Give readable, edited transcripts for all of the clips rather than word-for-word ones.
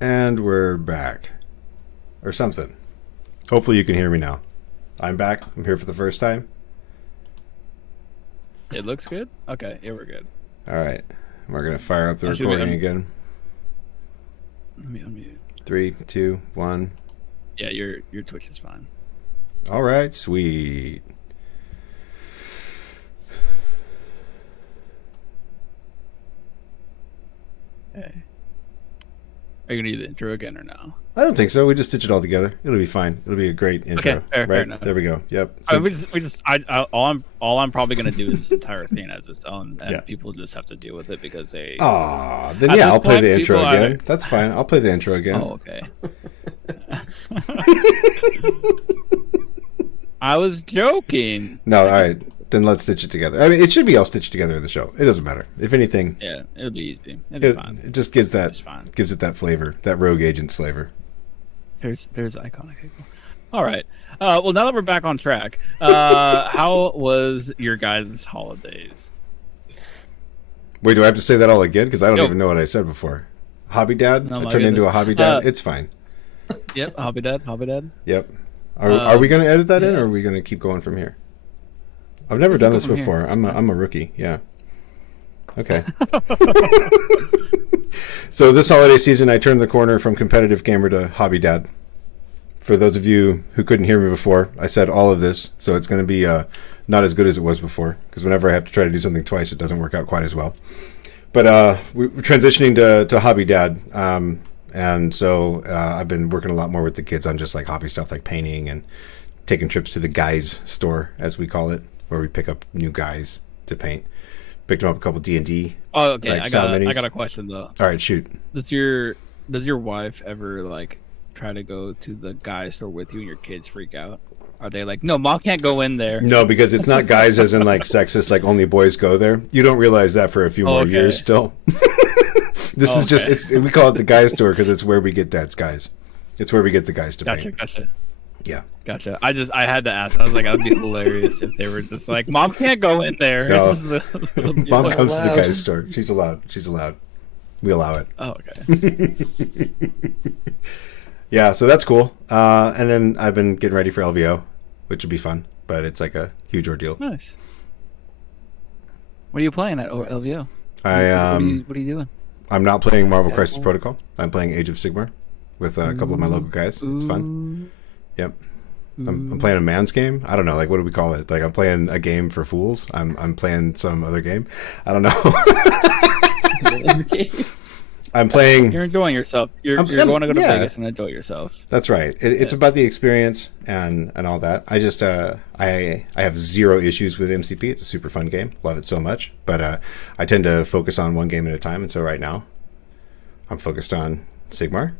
And we're back. Or something. Hopefully you can hear me now. I'm back. I'm here for the first time. It looks good? Okay, yeah, we're good. Alright. We're going to fire up the That should be recording again. Let me unmute. 3, 2, 1. Yeah, your Twitch is fine. Alright, sweet. Okay. Are you gonna do the intro again or no? I don't think so. We just stitch it all together. It'll be fine. It'll be a great intro. Okay, fair right? enough. There we go. Yep. All I'm probably gonna do is this entire thing as its own, and Yeah. people just have to deal with it because they. Then At yeah, this I'll play point, the intro people again. are- That's fine. I'll play the intro again. Oh, okay. I was joking. No, all right. Then let's stitch it together. I mean, it should be all stitched together in the show. It doesn't matter. If anything, Yeah, it'll be easy. It'll be fine. it just gives It's fine. it that flavor, that Rogue Agents flavor. There's iconic people. All right. Well, now that we're back on track, how was your guys' holidays? Wait, do I have to say that all again? Because I don't Yo. even know what I said before. Hobby dad? No, I my turned into a goodness. hobby dad? It's fine. Yep, hobby dad. Yep. Are we going to edit that in, yeah. or are we going to keep going from here? I've never Let's done go this from here. before. It's I'm fine. a rookie. Yeah. Okay. So this holiday season, I turned the corner from competitive gamer to hobby dad. For those of you who couldn't hear me before, I said all of this, so it's going to be not as good as it was before. Because whenever I have to try to do something twice, it doesn't work out quite as well. But we're transitioning to hobby dad, and so I've been working a lot more with the kids on just like hobby stuff, like painting and taking trips to the guys store, as we call it, where we pick up new guys to paint. Picked them up a couple D&D. Oh, okay. Like I style got minis. a question though. All right, shoot. Does your wife ever like try to go to the guy store with you and your kids freak out? Are they like, no, mom can't go in there? No, because it's not guys as in like sexist, like only boys go there. You don't realize that for a few more Okay. years still. This is Okay. just, we call it the guys store because it's where we get dad's guys. It's where we get the guys to paint. Gotcha. Yeah. Gotcha. I had to ask. I was like, that would be hilarious if they were just like, mom can't go in there. No. This is the- Mom comes to the allowed. guys store. She's allowed. We allow it. Oh, okay. Yeah, so that's cool. And then I've been getting ready for LVO, which would be fun, but it's like a huge ordeal. Nice. What are you playing at LVO? I What are you doing? I'm not playing Marvel Yeah, Crisis cool. Protocol. I'm playing Age of Sigmar with a couple of my local guys. It's fun. Yep. I'm playing a man's game. I don't know, like what do we call it? Like I'm playing a game for fools. I'm playing some other game. I don't know. I'm playing. You're enjoying yourself. You're I'm- going to go to yeah. Vegas and enjoy yourself. That's right. It's about the experience and all that. I just I have zero issues with MCP. It's a super fun game. Love it so much. But I tend to focus on one game at a time. And so right now, I'm focused on Sigmar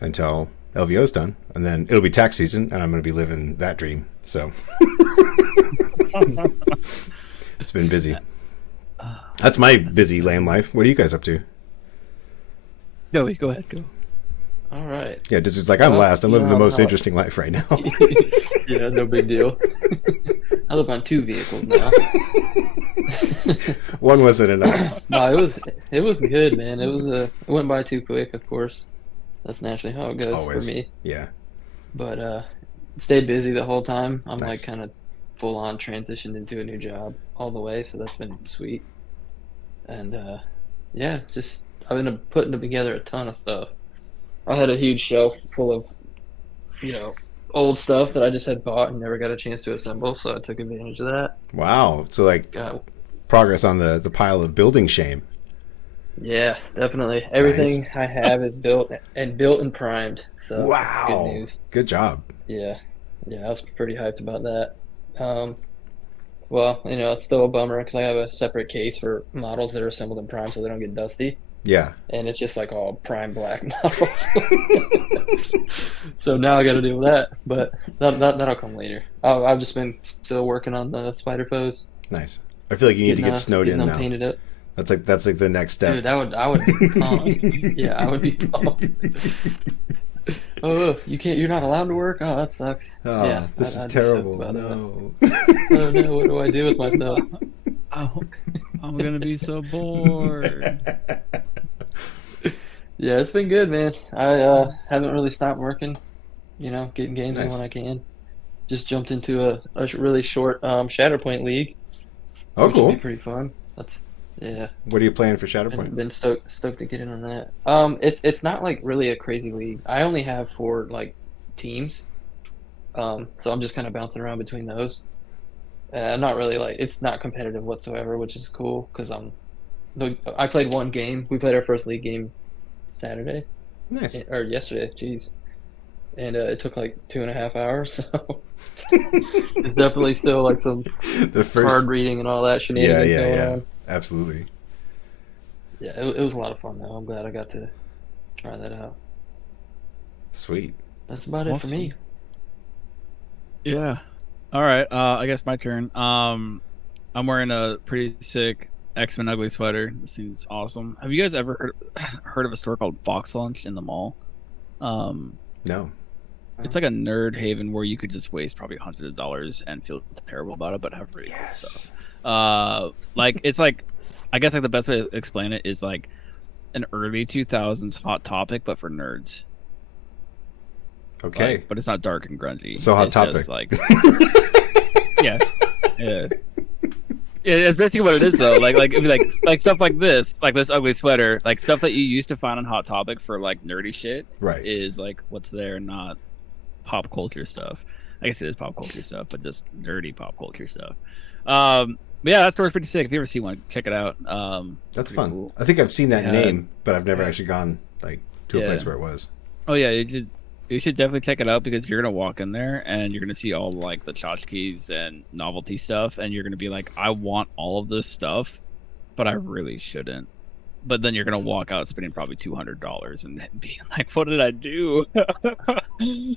until LVO's done, and then it'll be tax season, and I'm going to be living that dream. So it's been busy. That's my busy lame life. What are you guys up to? Joey, go ahead. Go. All right. Yeah, just it's like I'm Well, last. I'm you living know the most how- interesting life right now. Yeah, no big deal. I live on 2 vehicles now. One wasn't enough. No, it was good, man. It went by too quick, of course. That's naturally how it goes Always. for me. Yeah. But stayed busy the whole time. I'm Nice. like kind of full on transitioned into a new job all the way, so that's been sweet. And yeah, just I've been putting together a ton of stuff. I had a huge shelf full of, old stuff that I just had bought and never got a chance to assemble, so I took advantage of that. Wow. So like Got progress on the pile of building shame. Yeah, definitely. Everything I have is built and primed. So that's Wow. good news. Good job. Yeah, I was pretty hyped about that. Well, it's still a bummer because I have a separate case for models that are assembled in prime so they don't get dusty, Yeah. and it's just like all prime black models. So now I got to deal with that, but that'll come later. I've just been still working on the spider foes. Nice. I feel like you need to get snowed in them now. painted up. That's like the next step. Dude, I would be pumped. Yeah, I would be pumped. Oh, you're not allowed to work? Oh, that sucks. Oh, Yeah, this I'd is be stoked terrible. about that. No. Oh no, what do I do with myself? Oh, I'm gonna be so bored. Yeah, it's been good, man. I haven't really stopped working. You know, getting games in Nice. when I can. Just jumped into a really short Shatterpoint league, Oh, which should be cool. pretty fun. That's yeah. What are you playing for Been Shatterpoint? been stoked to get in on that. It's not like really a crazy league. I only have 4 teams. So I'm just kind of bouncing around between those. Not really like it's not competitive whatsoever, which is cool because I played one game. We played our first league game Saturday Nice. or yesterday. Jeez, and it took like 2.5 hours. So it's definitely still like some The card first. reading and all that Yeah, shenanigans yeah, going yeah. on. Absolutely. Yeah, it was a lot of fun though. I'm glad I got to try that out. Sweet. That's about it for Awesome. me. Yeah. All right. I guess my turn. I'm wearing a pretty sick X-Men Ugly sweater. This seems awesome. Have you guys ever heard of a store called Box Lunch in the mall? Um, No. it's like a nerd haven where you could just waste probably hundreds of dollars and feel terrible about it, but have really cool stuff. Yes. Like it's like, I guess like the best way to explain it is like an early 2000s Hot Topic, but for nerds. Okay. Like, but it's not dark and grungy. So Hot It's Topic. just like, yeah, yeah. Yeah, that's basically what it is though. Like it'd be like stuff like this ugly sweater, like stuff that you used to find on Hot Topic for like nerdy shit Right. is like what's there, not pop culture stuff. I guess it is pop culture stuff, but just nerdy pop culture stuff. But yeah, that store's pretty sick. If you ever see one, check it out. That's pretty fun. cool. I think I've seen that Yeah. name, but I've never Yeah. actually gone like to a Yeah. place where it was. Oh yeah, you should definitely check it out because you're gonna walk in there and you're gonna see all like the tchotchkes and novelty stuff, and you're gonna be like, I want all of this stuff, but I really shouldn't. But then you're gonna walk out spending probably $200 and be like, what did I do?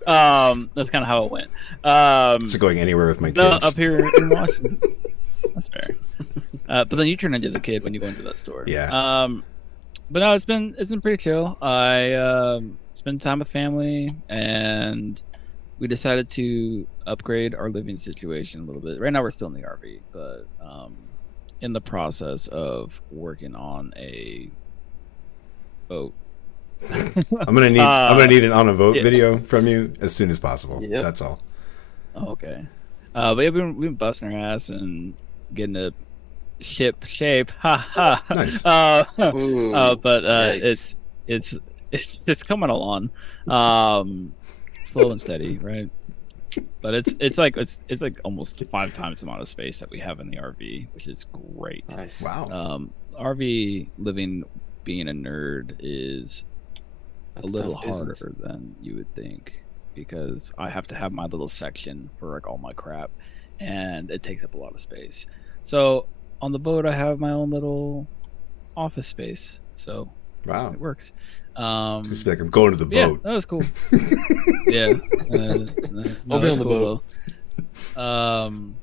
That's kind of how it went. It's going anywhere with my No, kids. up here in Washington. That's fair. But then you turn into the kid when you go into that store. Yeah. But no, it's been pretty chill. I spent time with family, and we decided to upgrade our living situation a little bit. Right now, we're still in the RV, but in the process of working on a boat. I'm gonna need an on a vote yeah. video from you as soon as possible. Yep. That's all. Oh, okay. But yeah, we've been busting our ass and getting a ship shape. Ha ha. Nice. Ooh, But yikes. it's coming along, slow and steady, right? But it's like almost 5 times the amount of space that we have in the RV, which is great. Nice. Wow. RV living, being a nerd is a That's little tough business. harder than you would think because I have to have my little section for like all my crap, and it takes up a lot of space. So on the boat, I have my own little office space, so Wow. it works. Just be like I'm going to the Yeah, boat. that was cool. Yeah, no, I'll be that's on the cool though.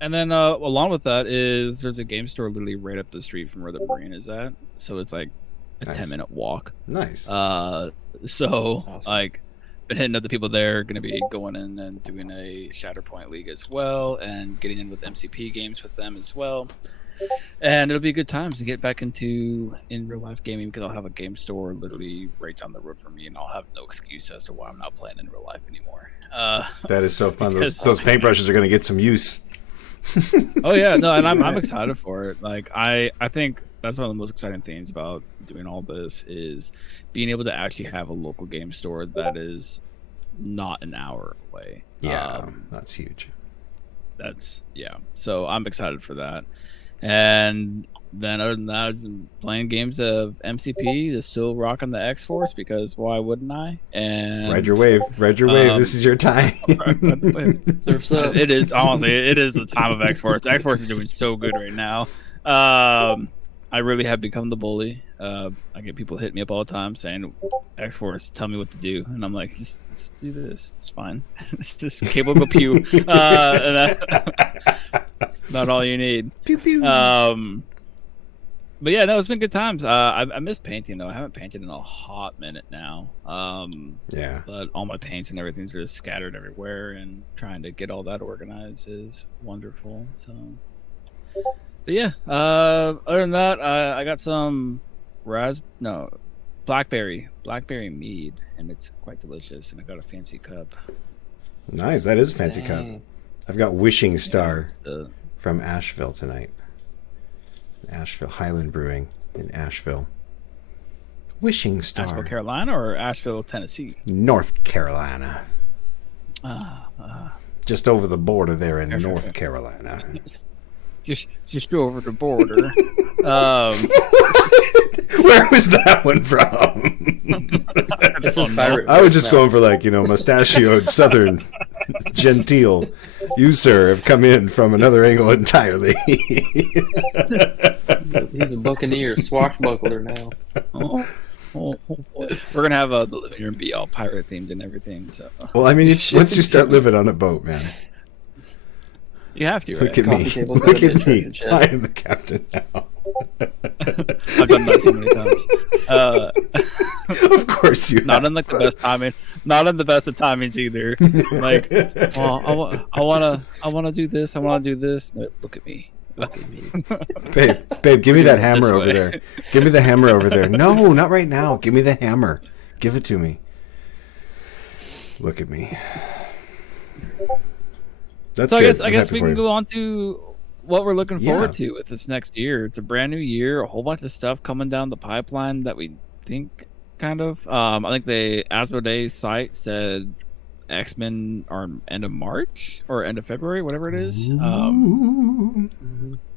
And then along with that is there's a game store literally right up the street from where the marina is at, so it's like a Nice. 10-minute walk. Nice. So That's awesome. like been hitting up the people there, going to be going in and doing a Shatterpoint League as well, and getting in with MCP games with them as well. And it'll be good times to get back into in real life gaming because I'll have a game store literally right down the road from me, and I'll have no excuse as to why I'm not playing in real life anymore. That is so fun. because- Those paintbrushes are going to get some use. Oh yeah, no, and I'm excited for it. Like I think that's one of the most exciting things about doing all this is being able to actually have a local game store that is not an hour away. Yeah, that's huge. So I'm excited for that. And then other than that, I'm playing games of MCP, just still rocking the X Force because why wouldn't I? And Ride your wave. Ride your wave. This is your time. Surf's up. it is honestly, it is the time of X Force. X Force is doing so good right now. I really have become the bully. I get people hitting me up all the time saying, "X Force, tell me what to do," and I'm like, "Just do this. It's fine. It's just cable go pew." And that's not all you need. Pew, pew. But yeah, no, it's been good times. I miss painting though. I haven't painted in a hot minute now. Yeah. But all my paints and everything's just scattered everywhere, and trying to get all that organized is wonderful. So, but yeah, other than that, I got some blackberry mead, and it's quite delicious. And I got a fancy cup. Nice. That is a fancy cup. Dang. I've got Wishing Star It's the- from Asheville tonight. Asheville Highland Brewing in Asheville. Wishing Star, Asheville, Carolina, or Asheville, Tennessee. North Carolina. Just over the border there in Fair, fair, North fair. Carolina. Just over the border. Where was that one from? That's a pirate I was voice just now. going for like, mustachioed southern genteel. You, sir, have come in from another angle entirely. He's a buccaneer, swashbuckler now. Oh, boy. We're gonna have the living room be all pirate themed and everything. So Well, I mean, once you start living on a boat, man. you have to. Look Right? at me. Coffee table's Look got a at big me. treasure chest. I am the captain now. I've done that so many times. Of course you Not have. in like the best timing. Not in the best of timings either. Like, well, I wanna do this. I wanna do this. No, look at me. Look at me. Babe, give me that This hammer over way. there. Give me the hammer over there. No, not right now. Give me the hammer. Give it to me. Look at me. That's So good. I I'm guess happy we for can you. go on to what we're looking Yeah. forward to with this next year. It's a brand new year, a whole bunch of stuff coming down the pipeline that we think kind of. I think the Asmodee site said X-Men are end of March or end of February, whatever it is.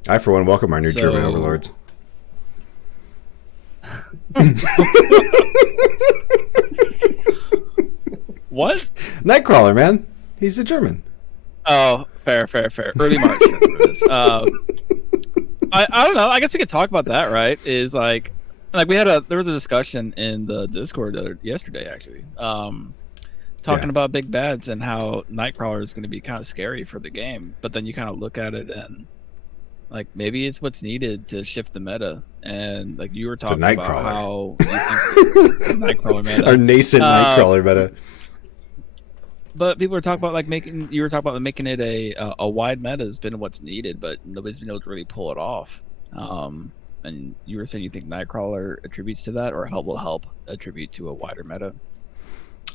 I, for one, welcome our new German So- overlords. What? Nightcrawler, man. He's a German. Oh, fair. Early March. That's what it is. I don't know. I guess we could talk about that, right? Is like there was a discussion in the Discord yesterday, actually, talking Yeah. about big bads and how Nightcrawler is going to be kind of scary for the game. But then you kind of look at it and like maybe it's what's needed to shift the meta. And like you were talking about Nightcrawler. how you think Nightcrawler meta. Our nascent Nightcrawler meta. But people are talking about you were talking about making it a wide meta has been what's needed, but nobody's been able to really pull it off. And you were saying you think Nightcrawler attributes to that, or will help attribute to a wider meta.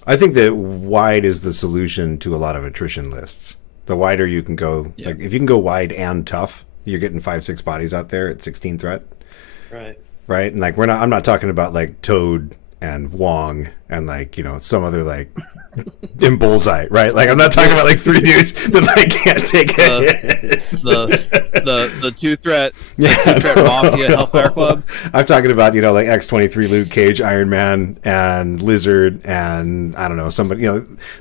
I think that wide is the solution to a lot of attrition lists. The wider you can go, Yeah. like if you can go wide and tough, you're getting 5-6 bodies out there at 16 threat, Right. right? And like I'm not talking about like Toad and Wong and like some other like in Bullseye, right? Like I'm not talking about like 3 dudes that like can't take it. The 2-threat Yeah, Mafia Hellfire Club. I'm talking about like X-23, Luke Cage, Iron Man, and Lizard, and I don't know somebody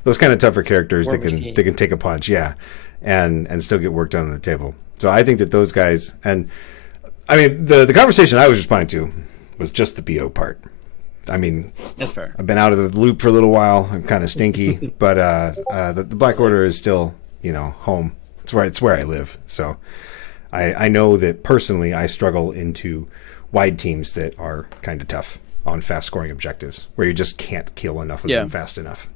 those kind of tougher characters War that can Machine. they can take a punch, yeah, and still get work done on the table. So I think that those guys, and I mean the conversation I was responding to was just the BO part. I mean, That's fair. I've been out of the loop for a little while. I'm kind of stinky, but the Black Order is still home. It's where I live. So I know that personally I struggle into wide teams that are kind of tough on fast scoring objectives where you just can't kill enough of Yeah. them fast enough.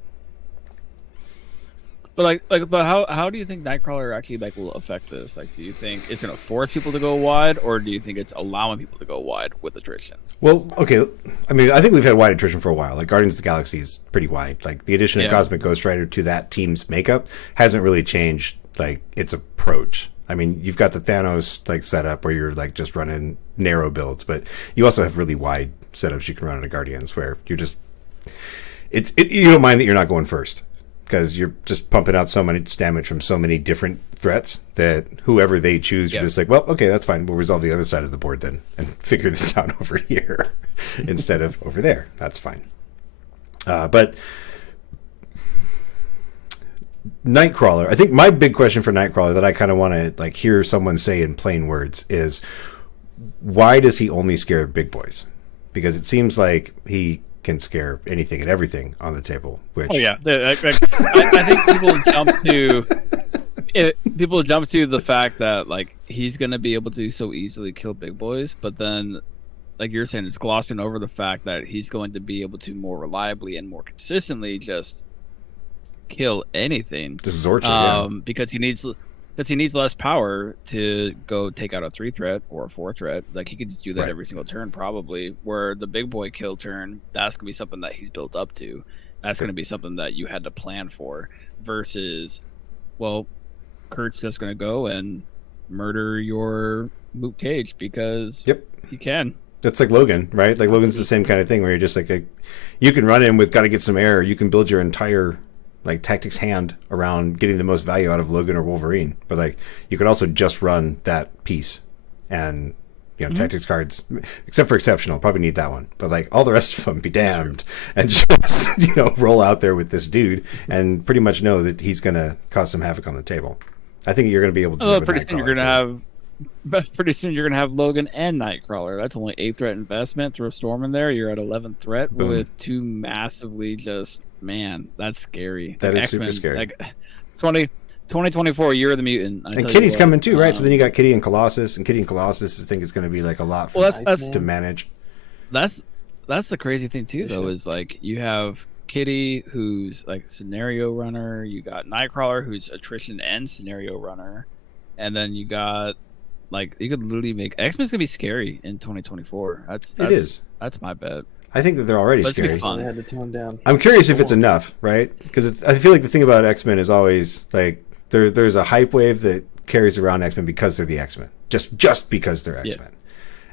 But how do you think Nightcrawler actually will affect this? Like, do you think it's going to force people to go wide, or do you think it's allowing people to go wide with attrition? Well, okay. I mean, I think we've had wide attrition for a while. Like Guardians of the Galaxy is pretty wide. Like the addition of Yeah. Cosmic Ghost Rider to that team's makeup hasn't really changed like its approach. I mean, you've got the Thanos like setup where you're like just running narrow builds, but you also have really wide setups you can run into Guardians where you're just you don't mind that you're not going first because you're just pumping out so much damage from so many different threats that whoever they choose, Yeah. you're just like, well, okay, that's fine. We'll resolve the other side of the board then and figure this out over here instead of over there. That's fine. But Nightcrawler, I think my big question for Nightcrawler that I kind of want to like hear someone say in plain words is why does he only scare big boys? Because it seems like he can scare anything and everything on the table. Which Oh yeah, I think people jump to the fact that like he's gonna be able to so easily kill big boys, but then like you're saying, it's glossing over the fact that he's going to be able to more reliably and more consistently just kill anything. this is Zorcha, yeah. Because he needs because he needs less power to go take out a 3 threat or a 4 threat. Like he could just do that Right. every single turn, probably. Where the big boy kill turn, that's gonna be something that he's built up to. That's gonna be something that you had to plan for. Versus, well, Kurt's just gonna go and murder your Luke Cage because Yep. he can. That's like Logan, right? Like Logan's the same kind of thing where you're just like, you can run in with got to get some air. You can build your entire like tactics hand around getting the most value out of Logan or Wolverine. But like you can also just run that piece and tactics cards, except for exceptional, probably need that one. But like all the rest of them, be damned, and just roll out there with this dude and pretty much know that he's gonna cause some havoc on the table. I think you're gonna be able to. Oh, pretty soon you're gonna have. But pretty soon you're gonna have Logan and Nightcrawler. That's only 8 threat investment. Throw Storm in there, you're at 11 threat Boom. with 2 massively just that's scary. That Like is super X-Men, scary. Like 2024, Year of the Mutant. I tell And you Kitty's what. coming too, right? So then you got Kitty and Colossus, and Kitty and Colossus I think is going to be like a lot for Well, that's to manage. that's the crazy thing too, though, is like you have Kitty, who's like scenario runner. You got Nightcrawler, who's attrition and scenario runner, and then you got like you could literally make X-Men's gonna be scary in 2024. It is. That's my bet. I think that they're already But it's gonna be scary. fun. They had to tone down. I'm curious if it's enough, right? Because I feel like the thing about X-Men is always like there's a hype wave that carries around X-Men because they're the X-Men, just because they're X-Men.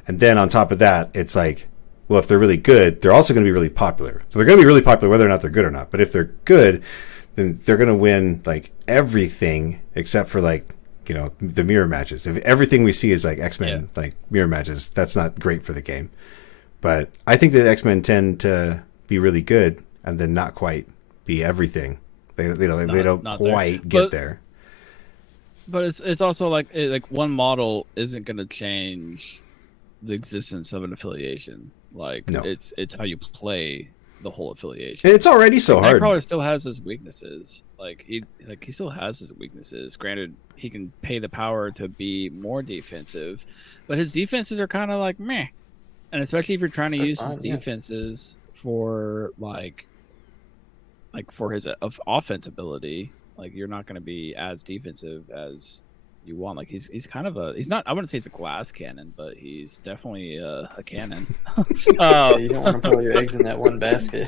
And then on top of that, it's like, well, if they're really good, they're also going to be really popular. So they're going to be really popular whether or not they're good or not. But if they're good, then they're going to win like everything except for like the mirror matches. If everything we see is like X-Men like mirror matches, that's not great for the game. But I think that X-Men tend to be really good and then not quite be everything. They don't not quite there. get But- there. But it's also like one model isn't gonna change the existence of an affiliation. Like No. it's how you play the whole affiliation. And it's already so hard. Nightcrawler still has his weaknesses. He still has his weaknesses. Granted, he can pay the power to be more defensive, but his defenses are kind of like meh. And especially if you're trying to They're use his fine, yeah. defenses for like for his offense ability, like you're not going to be as defensive as you want. Like he's kind of he's not. I wouldn't say he's a glass cannon, but he's definitely a cannon. Yeah, you don't want to put all your eggs in that one basket.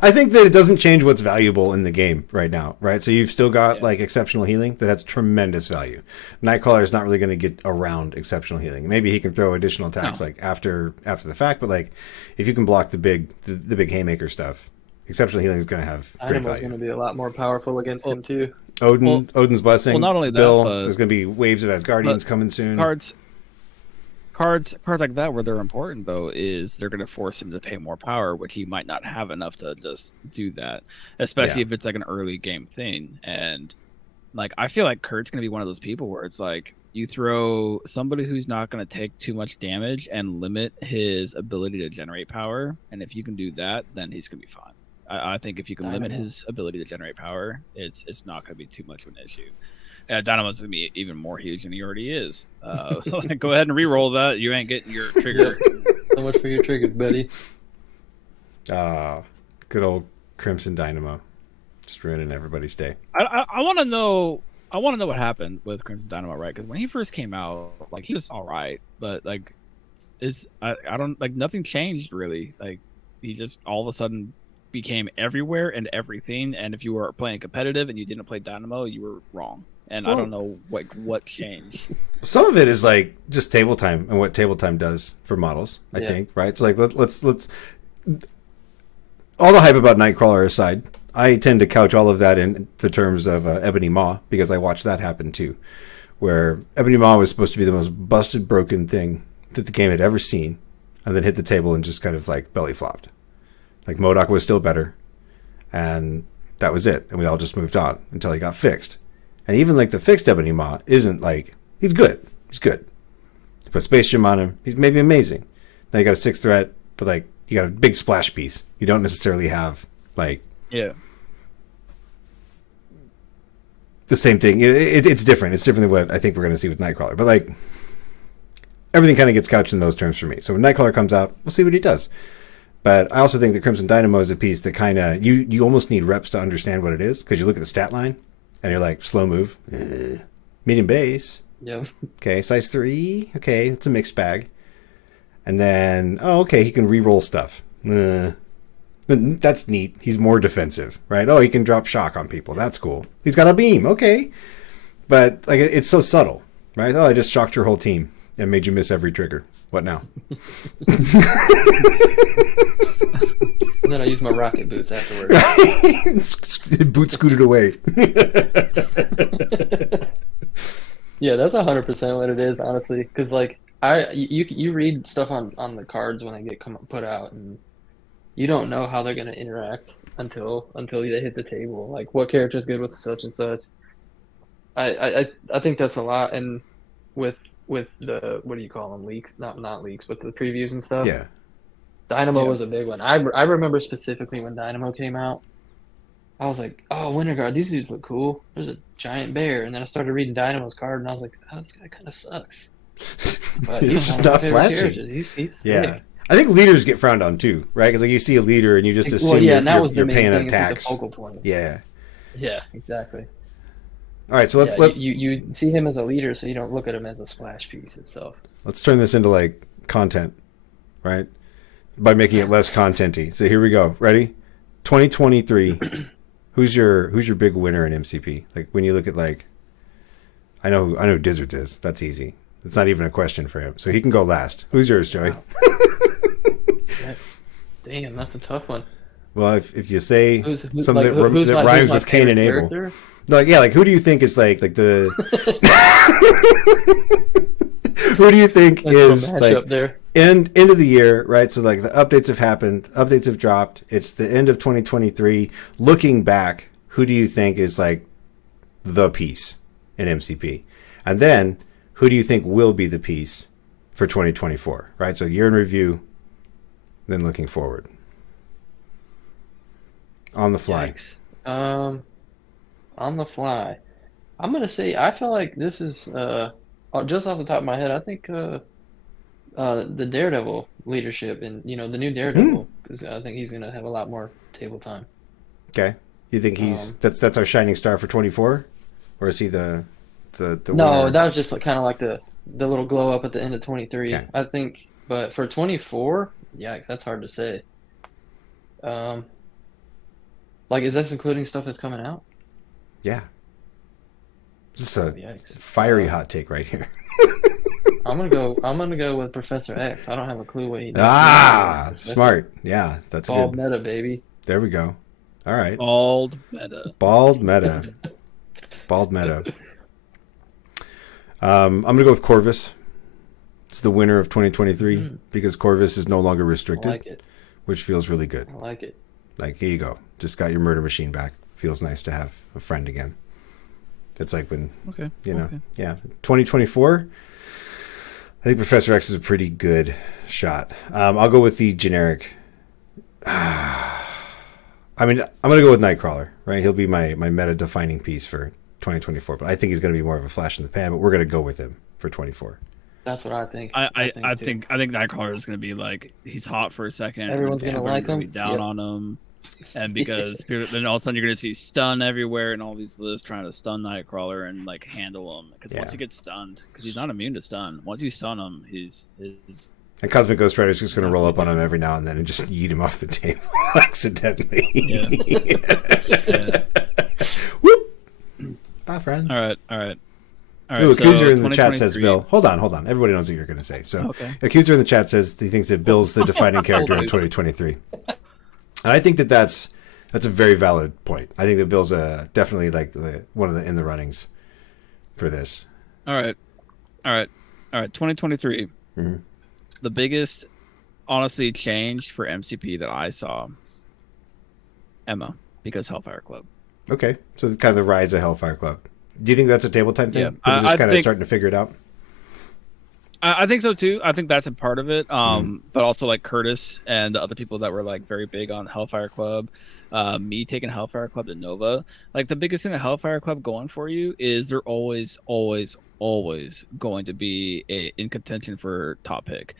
I think that it doesn't change what's valuable in the game right now, right? So you've still got Yeah. like exceptional healing that has tremendous value. Nightcrawler is not really going to get around exceptional healing. Maybe he can throw additional attacks No. like after the fact, but like if you can block the big haymaker stuff, exceptional healing is going to have great Animal's value. going to be a lot more powerful against him too. Odin's blessing. well, not only that, Bill. but- There's going to be waves of Asgardians coming soon. cards like that where they're important though is they're going to force him to pay more power, which he might not have enough to just do that, especially Yeah. if it's like an early game thing. And like I feel like Kurt's going to be one of those people where it's like you throw somebody who's not going to take too much damage and limit his ability to generate power, and if you can do that, then he's going to be fine. I think if you can limit Dynamo. his ability to generate power, it's not going to be too much of an issue. Dynamo's going to be even more huge than he already is. Go ahead and re-roll that. You ain't getting your trigger. So much for your triggers, buddy. Good old Crimson Dynamo. Just ruining everybody's day. I want to know. I want to know what happened with Crimson Dynamo, right? Because when he first came out, like he was all right, but like, I don't like nothing changed really. Like he just all of a sudden became everywhere and everything. And if you were playing competitive and you didn't play Dynamo, you were wrong. And I Well- don't know what changed. Some of it is like just table time and what table time does for models, I Yeah. think, right? So like let's all the hype about Nightcrawler aside, I tend to couch all of that in the terms of Ebony Maw because I watched that happen too, where Ebony Maw was supposed to be the most busted, broken thing that the game had ever seen, and then hit the table and just kind of like belly flopped. Like MODOK was still better, and that was it, and we all just moved on until he got fixed. And even like the fixed Ebony Maw isn't like he's good. He's good. You put Space Gem on him, he's maybe amazing. Now you got a 6 threat, but like you got a big splash piece. You don't necessarily have like Yeah. the same thing. It's different. It's different than what I think we're going to see with Nightcrawler. But like everything kind of gets couched in those terms for me. So when Nightcrawler comes out, we'll see what he does. But I also think that Crimson Dynamo is a piece that kind of you almost need reps to understand what it is because you look at the stat line and you're like slow move, medium base. Yep. Okay, size 3. Okay, it's a mixed bag. And then, okay, he can re-roll stuff. That's neat. He's more defensive, right? Oh, he can drop shock on people. That's cool. He's got a beam. Okay. But like it's so subtle, right? Oh, I just shocked your whole team and made you miss every trigger. What now? And then I use my rocket boots afterwards. Boot scooted away. Yeah, that's 100% what it is, honestly. Because like you read stuff on the cards when they get put out, and you don't know how they're gonna interact until they hit the table. Like what character is good with such and such. I think that's a lot, and with the what do you call them, leaks? Not leaks, but the previews and stuff. Yeah. Dynamo Yeah. was a big one. I remember specifically when Dynamo came out. I was like, oh, Winter Guard, these dudes look cool. There's a giant bear, and then I started reading Dynamo's card, and I was like, oh, this guy kind of sucks. But It's he's just one of not my favorite flashy. characters. He's Yeah. sick. I think leaders get frowned on too, right? Because like you see a leader and you just assume Well, yeah, and that you're, was the you're main paying thing. It's like the attacks. focal point. Yeah. Yeah, exactly. All right, so let's Yeah, you see him as a leader, so you don't look at him as a splash piece himself. let's turn this into like content, right? By making it less contenty. So here we go. Ready? 2023. Who's your big winner in MCP? Like when you look at like, I know who Dizzards is. That's easy. It's not even a question for him. So he can go last. Who's yours, Joey? Wow. Damn, that's a tough one. Well, if you say Who's something like, that, who's that my, rhymes who's my with Cain and favorite Abel, character? like yeah, like who do you think is like the who do you think That's is a like matchup there. end of the year, right? So like the updates have happened, updates have dropped. It's the end of 2023. Looking back, who do you think is like the piece in MCP? And then who do you think will be the piece for 2024, right? So year in review, then looking forward. On the fly. Yikes. On the fly. I'm gonna say I feel like this is just off the top of my head. I think the Daredevil leadership and the new Daredevil, because I think he's gonna have a lot more table time. Okay. You think he's that's our shining star for 24, or is he the No, winner? that was just kind of like the little glow up at the end of 23. Okay. I think, but for 24, yikes, that's hard to say. Like, is this including stuff that's coming out? Yeah. This is a Yikes. fiery hot take right here. I'm gonna go with Professor X. I don't have a clue what he does. That's Smart. Yeah, that's Bald good. meta, baby. There we go. All right. Bald meta. Bald meta. Bald meta. I'm going to go with Corvus. It's the winner of 2023 because Corvus is no longer I restricted, like it. which feels really good. I like it. Like, here you go. Just got your murder machine back. Feels nice to have a friend again. It's like when, Okay. yeah. 2024, I think Professor X is a pretty good shot. I'll go with the generic. I mean, I'm going to go with Nightcrawler, right? He'll be my meta-defining piece for 2024, but I think he's going to be more of a flash in the pan, but we're going to go with him for 24. That's what I think. I too. think Nightcrawler is going to be like he's hot for a second. Everyone's and gonna everyone's like be him? down Yep. on him, and because then all of a sudden you're going to see stun everywhere and all these lists trying to stun Nightcrawler and like handle him because once Yeah. he gets stunned, because he's not immune to stun. Once you stun him, he's And Cosmic Ghost Rider's just going to roll up on him every now and then and just yeet him off the table accidentally. Yeah. Whoop! Bye, friend. all right. Ooh, Accuser in the chat 2023 says Bill. Hold on. Everybody knows what you're going to say. So, Okay. Accuser in the chat says he thinks that Bill's the defining character of 2023, and I think that that's a very valid point. I think that Bill's definitely like one of the in the runnings for this. All right. 2023. Mhm. The biggest, honestly, change for MCP that I saw. Emma, because Hellfire Club. Okay, so kind of the rise of Hellfire Club. Do you think that's a table time thing? Yeah, People just I kind of think- starting to figure it out. I think so too. I think that's a part of it. But also like Curtis and the other people that were like very big on Hellfire Club. Me taking Hellfire Club to Nova. Like the biggest thing that Hellfire Club going for you is they're always going to be in contention for top pick.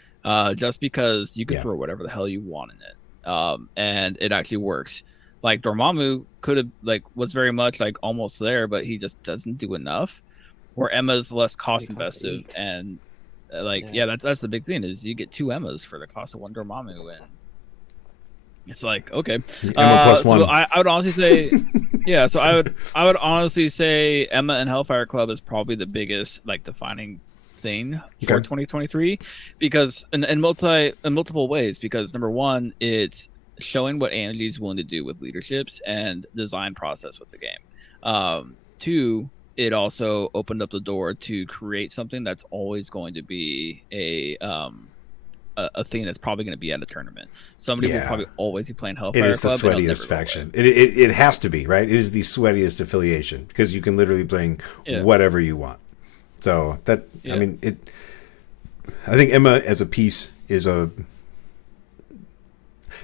Just because you can Yeah. throw whatever the hell you want in it. And it actually works. Like Dormammu could have was very much like almost there, but he just doesn't do enough. where Emma's less cost It costs invested, 8. and Yeah. that's the big thing is you get 2 Emmas for the cost of 1 Dormammu, and it's like okay. Emma plus So one. I would honestly say, yeah. So I would honestly say Emma and Hellfire Club is probably the biggest like defining thing for Okay. 2023, because in multiple ways. Because number one, it's showing what Angie's willing to do with leaderships and design process with the game. Two, it also opened up the door to create something that's always going to be a thing that's probably going to be at a tournament. Somebody will Yeah. probably always be playing Hellfire It is the Club. and it'll sweatiest never go away. faction. It has to be, right? It is the sweatiest affiliation because you can literally bring Yeah. whatever you want. So that Yeah. I mean it. I think Emma as a piece is a.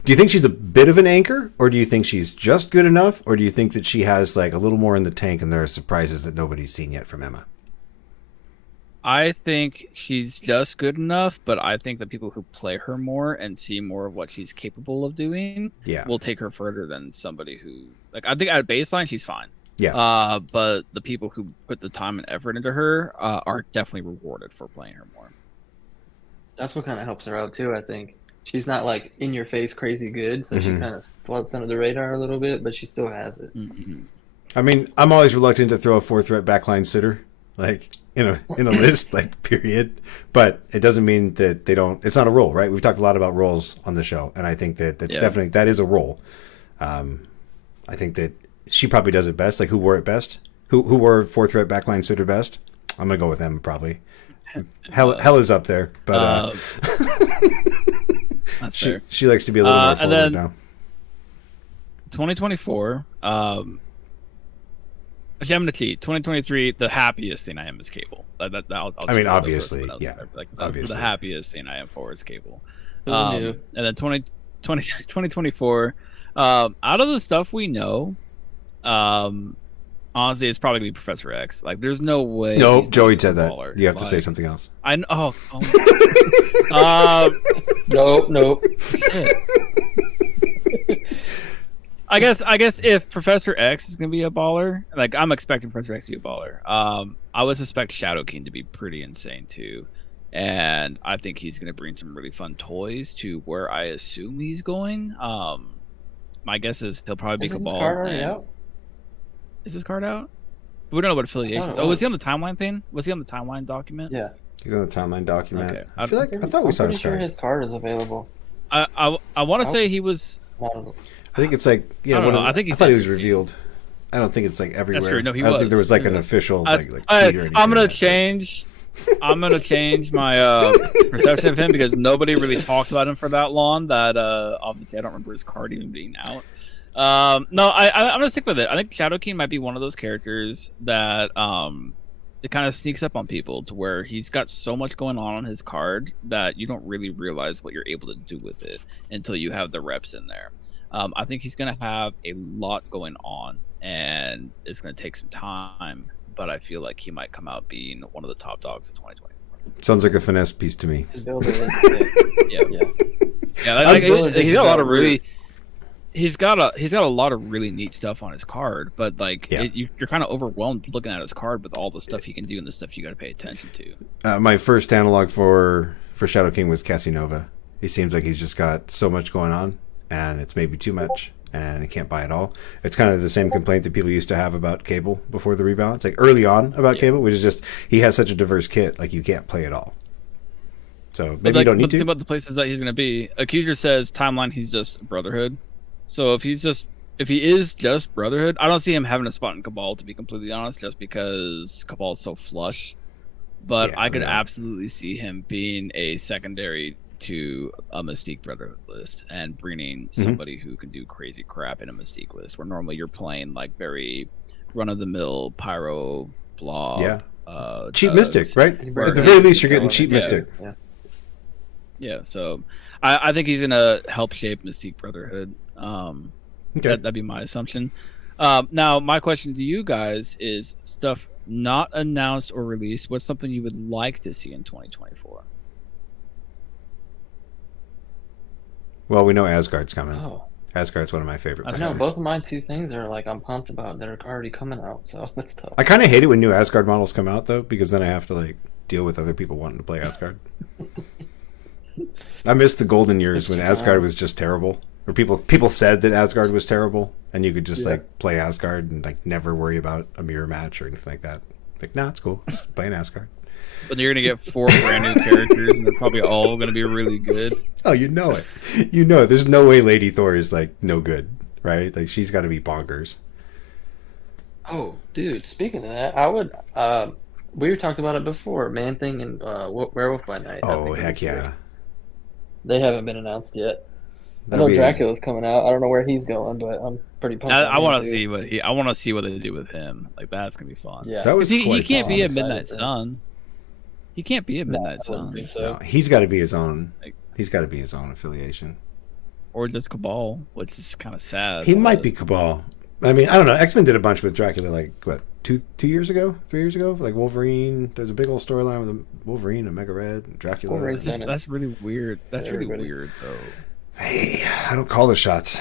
Do you think she's a bit of an anchor, or do you think she's just good enough, or do you think that she has like a little more in the tank and there are surprises that nobody's seen yet from Emma? I think she's just good enough, but I think the people who play her more and see more of what she's capable of doing Yeah. will take her further than somebody who like I think at baseline she's fine. Yeah. But the people who put the time and effort into her are definitely rewarded for playing her more. That's what kind of helps her out too. I think she's not like in your face crazy good, so she Mhm. kind of floats under the radar a little bit, but she still has it. Mm-hmm. I mean, I'm always reluctant to throw a 4-threat backline sitter like in a list, like period. But it doesn't mean that they don't. It's not a role, right? We've talked a lot about roles on the show, and I think that that's Yeah. definitely that is a role. I think that she probably does it best. Like who wore it best? Who wore 4-threat backline sitter best? I'm gonna go with them probably. Hell is up there, but That's she fair. she likes to be a little more and forward then- now. 2024. Actually, I'm gonna cheat. 2023, the happiest thing I am is Cable. I mean, throw someone obviously, else yeah, in there, like obviously. the happiest thing I am for is Cable. Who knew? And then 2024. Out of the stuff we know, honestly, it's probably gonna be Professor X. Like, there's no way. No, he's Joey not said a that. baller. You have to say Like, something else. I know. Oh. Nope. Shit. I guess if Professor X is gonna be a baller, like I'm expecting Professor X to be a baller. I would suspect Shadow King to be pretty insane too, and I think he's gonna bring some really fun toys to where I assume he's going. My guess is he'll probably be Isn't his Cabal. card already and- out? Is his card out? We don't know what affiliations. it Oh, was was. he on the timeline thing? Was he on the timeline document? Yeah. He's on the timeline document. Okay. I feel like I thought we I'm saw pretty his sure card. his card is available. I want to Oh. say he was. Not a- I think it's like I don't one know. of the- I think he's thought he was in 15. revealed. I don't think it's like everywhere. true. No, he I don't think there was. was like He an was. official I- like tweet or anything. I'm gonna like that. change. I'm gonna change my perception of him because nobody really talked about him for that long. That obviously I don't remember his card even being out. No, I'm gonna stick with it. I think Shadow King might be one of those characters that it kind of sneaks up on people to where he's got so much going on his card that you don't really realize what you're able to do with it until you have the reps in there. I think he's gonna have a lot going on, and it's gonna take some time. But I feel like he might come out being one of the top dogs of 2020. Sounds like a finesse piece to me. His builder is thick. Yeah, Yeah. yeah. Like, His builder he's got a lot got of really. He's got a lot of really neat stuff on his card, but like Yeah. you're kind of overwhelmed looking at his card with all the stuff he can do and the stuff you got to pay attention to. My first analog for Shadow King was Casanova. He seems like he's just got so much going on, and it's maybe too much, and he can't buy it all. It's kind of the same complaint that people used to have about Cable before the rebalance, like early on about Yeah. Cable, which is just he has such a diverse kit, like you can't play it all. So maybe But, you don't but need the thing to. about the places that he's going to be, Accuser says timeline he's just Brotherhood. So if he is just Brotherhood, I don't see him having a spot in Cabal, to be completely honest, just because Cabal is so flush. But Yeah, I could yeah. absolutely see him being a secondary to a Mystique Brotherhood list and bringing Mm-hmm. somebody who can do crazy crap in a Mystique list, where normally you're playing like very run of the mill Pyro Blob. Yeah. Cheap Tugs. Mystic, right? He At brings the in very his least, you're getting element. cheap Yeah. Mystic. Yeah. Yeah, so I think he's gonna help shape Mystique Brotherhood. Okay. That'd be my assumption. Now, my question to you guys is stuff not announced or released. What's something you would like to see in 2024? Well, we know Asgard's coming. Oh. Asgard's one of my favorite I I places. know both of my two things are like I'm pumped about that are already coming out, so that's tough. I kind of hate it when new Asgard models come out though, because then I have to like deal with other people wanting to play Asgard. I miss the golden years It's when fine. Asgard was just terrible, or people said that Asgard was terrible, and you could just Yeah. like play Asgard and like never worry about a mirror match or anything like that. Like, nah, it's cool, just playing Asgard. But you're gonna get 4 brand new characters, and they're probably all gonna be really good. Oh, you know it. You know it. There's no way Lady Thor is like no good, right? Like she's got to be bonkers. Oh, dude, speaking of that, I would we talked about it before, Man Thing and Werewolf by Night. I Oh think heck it's yeah, sick. They haven't been announced yet. I that'd know be Dracula's coming out. I don't know where he's going, but I'm pretty pumped. on I him, want to too. see I want to see what they do with him. Like that's gonna be fun. Yeah, That was Because he quite can't fun. be a I'm excited Midnight for him. Sun. He can't be a No, Midnight I wouldn't Sun. think so. No, he's got to be his own. Like- He's got to be his own affiliation. Or just Cabal, which is kind of sad. He might but- be Cabal. I mean, I don't know. X-Men did a bunch with Dracula, like what, 2 years ago, 3 years ago. Like Wolverine. There's a big old storyline with a Wolverine, Omega Red, and Dracula. Wolverine's That's, Venom. that's really weird. That's really Everybody. weird, though. Hey, I don't call the shots.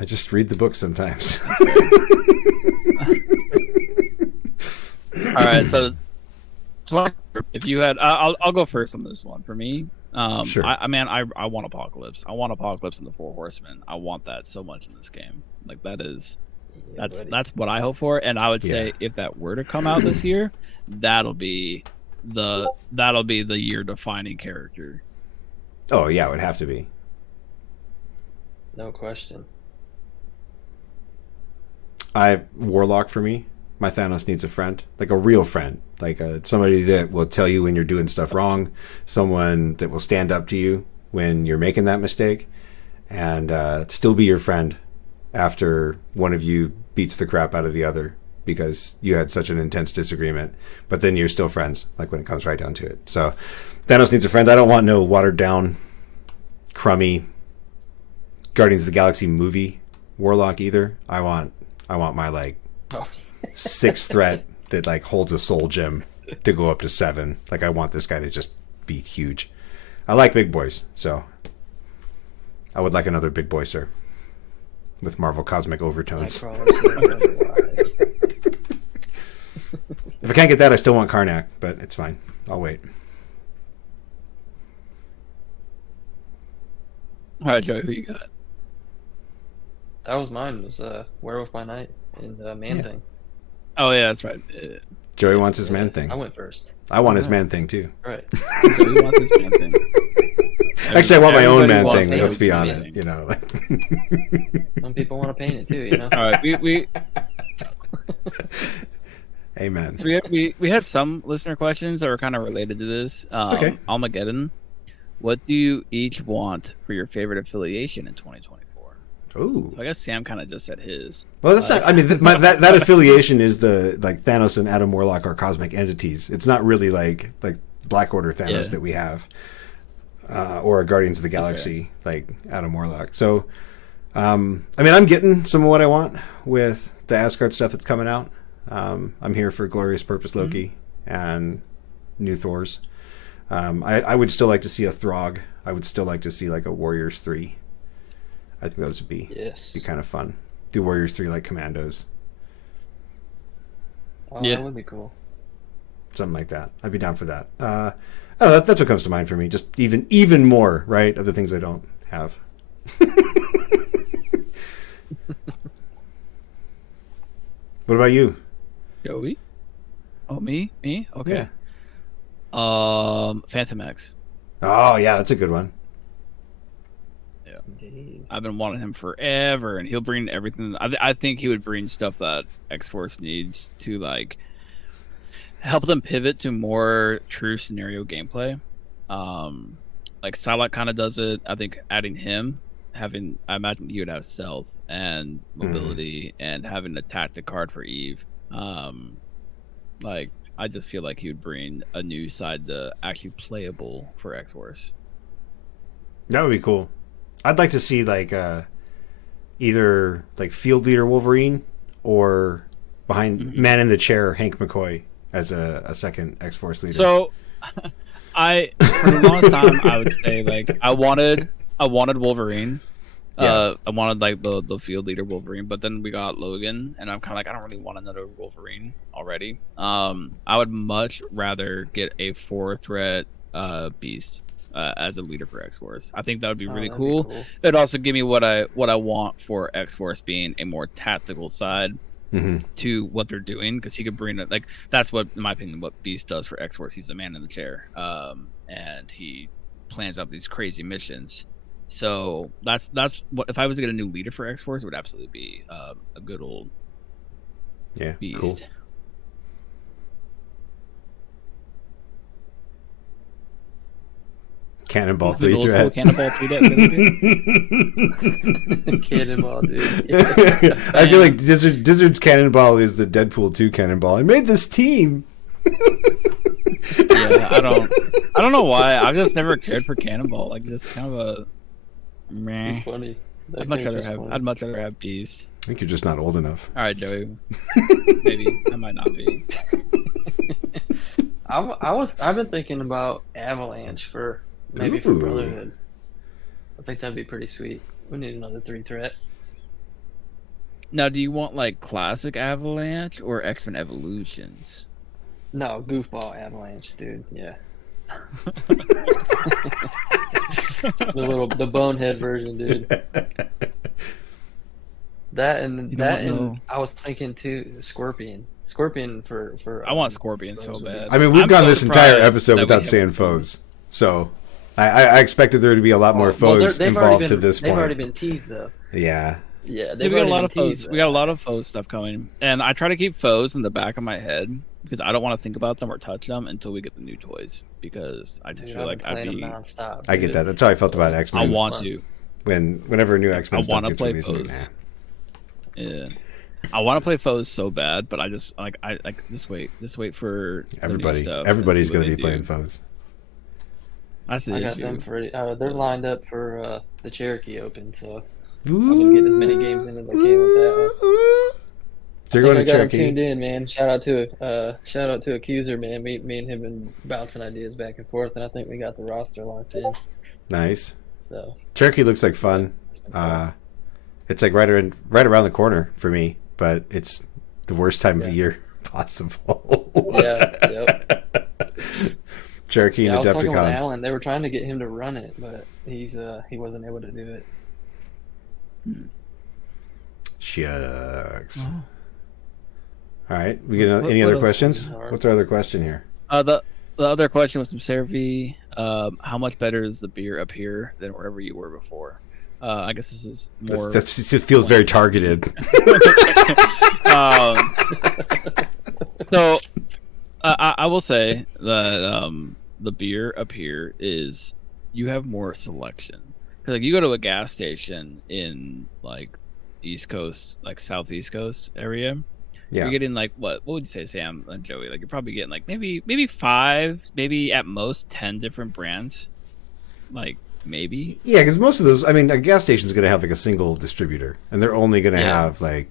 I just read the book sometimes. All right, so if you had, I'll go first on this one. For me, Sure. I want Apocalypse. I want Apocalypse and the Four Horsemen. I want that so much in this game. Like that is Yeah, buddy. that's what I hope for. And I would say Yeah. if that were to come out this year, that'll be the year defining character. Oh yeah, it would have to be. No question. Warlock for me. My Thanos needs a friend, like a real friend, like somebody that will tell you when you're doing stuff wrong, someone that will stand up to you when you're making that mistake, and still be your friend after one of you beats the crap out of the other because you had such an intense disagreement, but then you're still friends, like when it comes right down to it. So Thanos needs a friend. I don't want no watered down, crummy Guardians of the Galaxy movie Warlock either. I want my like Oh, 6th threat that like holds a soul gem to go up to 7. Like I want this guy to just be huge. I like big boys, so I would like another big boy, sir, with Marvel cosmic overtones. Nightcrawler. If I can't get that, I still want Karnak, but it's fine. I'll wait. All right, Joey, who you got? That was mine. Was Werewolf by Night and Man Yeah. Thing. Oh yeah, that's right. Joey wants his man thing. I went first. I want his Yeah. man thing too. Right. Joey wants his man thing. Actually, I want my own Everybody man wants thing. his Let's be man honest. thing. You know, like Some people want to paint it too, you know. All right, we amen. So we had some listener questions that were kind of related to this. Okay. Armageddon. What do you each want for your favorite affiliation in 2024? Ooh. So I guess Sam kind of just said his. Well, that's not. I mean, that affiliation is the like Thanos and Adam Warlock are cosmic entities. It's not really like Black Order Thanos Yeah. that we have, or a Guardians of the fair. Galaxy like Adam Warlock. So, I mean, I'm getting some of what I want with the Asgard stuff that's coming out. I'm here for Glorious Purpose Loki and New Thors. I would still like to see a Throg. I would still like to see like a Warriors 3. I think those would be Yes. kind of fun. Do Warriors 3 like Commandos, Oh, Yeah. that would be cool. something like that. I'd be down for that. I don't know, that's what comes to mind for me. Just even more, right, of the things I don't have. What about you? Joey. Oh, me? Okay. Yeah. Phantom X. Oh yeah, that's a good one. Indeed. I've been wanting him forever, and he'll bring everything. I think he would bring stuff that X Force needs to like help them pivot to more true scenario gameplay. Like Psylocke kind of does it. I think adding him, I imagine he would have stealth and mobility, and having a tactic card for Eve. Like I just feel like he would bring a new side to actually playable for X Force. That would be cool. I'd like to see like either like field leader Wolverine or behind man in the chair Hank McCoy as a second X Force leader. So, for the longest time, I would say like I wanted Wolverine, I wanted like the field leader Wolverine, but then we got Logan, and I'm kind of like, I don't really want another Wolverine already. I would much rather get a 4-threat beast as a leader for X Force. I think that would be really that'd be cool. It'd also give me what I want for X Force being a more tactical side to what they're doing, because he could bring it. Like that's what, in my opinion, what Beast does for X Force. He's the man in the chair, and he plans out these crazy missions. So that's what, if I was to get a new leader for X Force, it would absolutely be a good old Beast. Cool. Cannonball The 3 old threat. school Cannonball 3 that. Cannonball, dude. I feel like Dizzard's Cannonball is the Deadpool 2 Cannonball. I made this team. Yeah, I don't know why. I've just never cared for Cannonball. Like, just kind of a meh. It's funny. I'd much rather have Beast. I think you're just not old enough. All right, Joey. Maybe I might not be. I've been thinking about Avalanche for Ooh. Brotherhood. I think that'd be pretty sweet. We need another 3-threat. Now, do you want like classic Avalanche or X-Men Evolutions? No, goofball Avalanche, dude. Yeah. the bonehead version, dude. And I was thinking too, Scorpion for I want Scorpion so bad. I mean, we've I'm gone so this entire surprised episode that we without saying haven't- foes. So I expected there to be a lot more foes involved to this They've point. already been teased though. Yeah. Yeah, We got a lot of foes. We got a lot of foes stuff coming, and I try to keep foes in the back of my head because I don't want to think about them or touch them until we get the new toys, because I just feel like I'd be. nonstop. I get that. That's how I felt about I X-Men. want to. Whenever a new X-Men stuff wanna gets play released, I'm like, foes. nah. Yeah, I want to play foes so bad, but I just just wait for the new stuff and Everybody's see what going to they be playing do. foes. That's the I got issue. them for. They're lined up for the Cherokee Open, so I'm gonna get as many games in as I can with that one. So you're going to I got him Cherokee. tuned in, man. Shout out to Accuser, man. Me and him been bouncing ideas back and forth, and I think we got the roster locked in. Nice. So Cherokee looks like fun. It's like right around the corner for me, but it's the worst time of the year possible. yeah, yep. Cherokee I and was talking with Adepticon. Alan. They were trying to get him to run it, but he wasn't able to do it. Shucks. All right, we get What- any what other else questions? is hard? What's our other question here? The other question was from Sarah V. How much better is the beer up here than wherever you were before? I guess this is more. It feels very targeted. So I will say that the beer up here is, you have more selection. 'Cause, like, you go to a gas station in like East Coast, like Southeast Coast area, Yeah. you're getting like what would you say, Sam and Joey? Like, you're probably getting like maybe 5, maybe at most 10 different brands. Like, maybe. Yeah, because most of those, I mean, a gas station is going to have like a single distributor, and they're only going to have like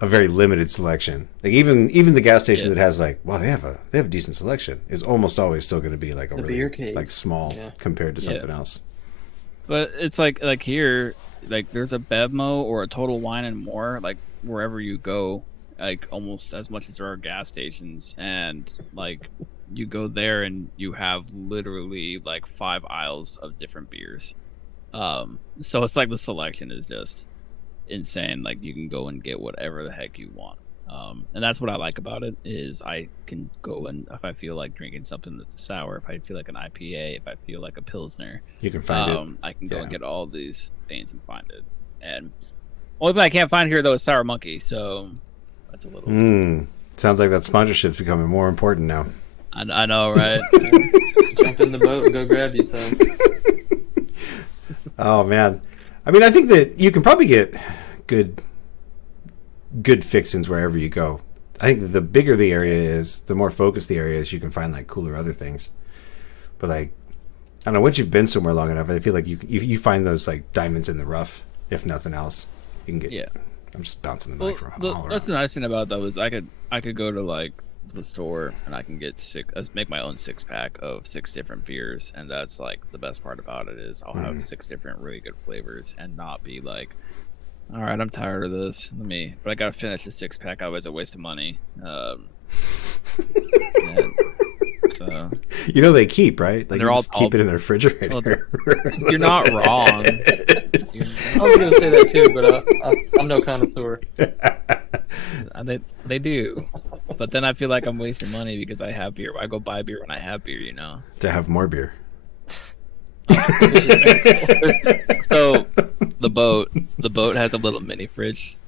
a very limited selection. Like even the gas station that has like, wow, they have a decent selection, is almost always still going to be like a The really beer cave. like small Yeah. compared to something else. But it's like here, like there's a Bevmo or a Total Wine and More, like wherever you go, like almost as much as there are gas stations, and like you go there and you have literally like 5 aisles of different beers. So it's like the selection is just insane. Like, you can go and get whatever the heck you want. And that's what I like about it, is I can go, and if I feel like drinking something that's sour, if I feel like an IPA, if I feel like a Pilsner, You can find it. I can go and Yeah. get all these things and find it. And only thing I can't find here though is Sour Monkey, so that's a little. Sounds like that sponsorship's becoming more important now. I know, right? Jump in the boat and go grab you some. Oh man, I mean, I think that you can probably get good fixins wherever you go. I think that the bigger the area is, the more focused the area is, you can find like cooler other things. But like, I don't know, once you've been somewhere long enough, I feel like you find those like diamonds in the rough, if nothing else. You can get. Yeah. I'm just bouncing the Well, mic around. all that's the around. nice thing about that was I could go to like the store and I can get make my own 6-pack of 6 different beers, and that's like the best part about it is I'll have 6 different really good flavors and not be like, all right, I'm tired of this. But I gotta finish the 6-pack. Otherwise, a waste of money. And so You know they keep, right? Like They're you all just keep it in the refrigerator. you're not wrong. I was gonna say that too, but I'm no connoisseur. They do, but then I feel like I'm wasting money because I have beer. I go buy beer when I have beer, you know. To have more beer. So the boat has a little mini fridge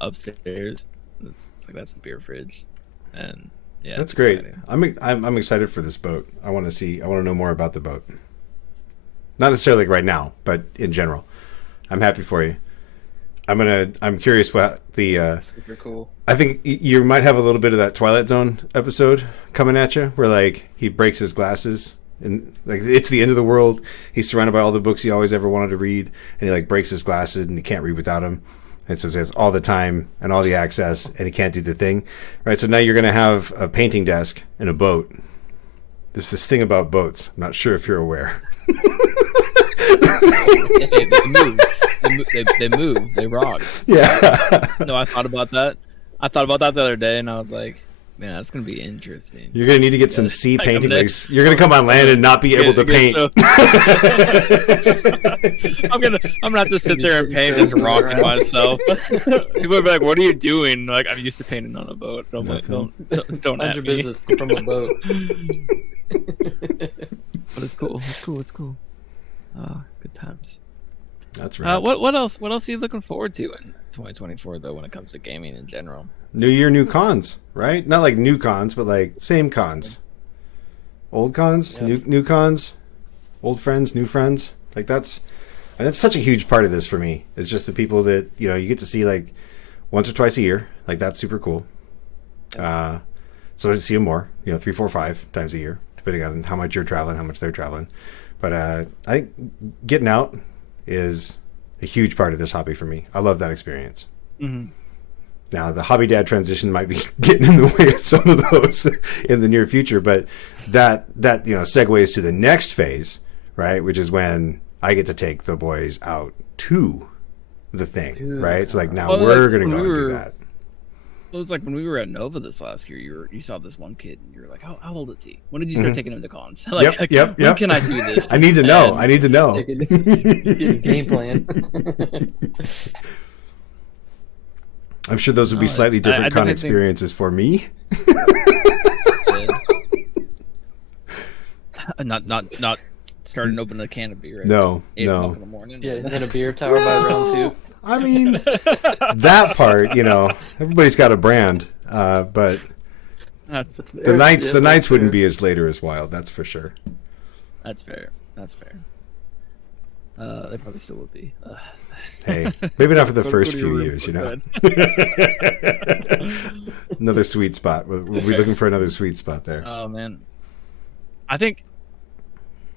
upstairs. It's like that's the beer fridge, and yeah, That's it's great. exciting. I'm excited for this boat. I want to know more about the boat. Not necessarily right now, but in general. I'm happy for you. I'm curious what the Super cool. I think you might have a little bit of that Twilight Zone episode coming at you, where like he breaks his glasses and like it's the end of the world. He's surrounded by all the books he always ever wanted to read, and he like breaks his glasses and he can't read without them. And so he has all the time and all the access, and he can't do the thing, right? So now you're gonna have a painting desk and a boat. There's this thing about boats. I'm not sure if you're aware. They move. They move. They rock. Yeah. No, I thought about that. I thought about that the other day, and I was like, man, that's gonna be interesting. You're gonna need to get some sea like, painting. I'm Like, you're gonna come on land and not be able to paint. I'm gonna have to sit there and paint just rocking myself. People will be like, "What are you doing?" Like, I'm used to painting on a boat. I'm like, don't Mind at your me. business from a boat. But it's cool. It's cool. Good times. That's right. What else are you looking forward to in 2024 though, when it comes to gaming in general? New year, new cons, right? Not like new cons, but like same cons. Old cons, Yeah. new cons, old friends, new friends. Like that's such a huge part of this for me. It's just the people that, you get to see like once or twice a year. Like that's super cool. So to see them more, 3, 4, 5 times a year, depending on how much you're traveling, how much they're traveling. But I think getting out is a huge part of this hobby for me. I love that experience. Mm-hmm. Now, the hobby dad transition might be getting in the way of some of those in the near future, but that segues to the next phase, right? Which is when I get to take the boys out to the thing, right? It's like now we're going to go and do that. It was like when we were at Nova this last year. You saw this one kid, and you were like, "How old is he? When did you start taking him to cons? Yep. When can I do this? I need to know. I need to know. Get his game plan. I'm sure those would be slightly different I con definitely experiences for me. Not starting to open a can of beer. At No, 8 no. o'clock in the morning. Yeah, hit a beer tower by round 2. I mean, that part, everybody's got a brand, but the nights wouldn't be as late or as wild. That's for sure. That's fair. They probably still would be. Hey, maybe not for the Go first to your few room, years, go Another sweet spot. We'll be looking for another sweet spot there. Oh man, I think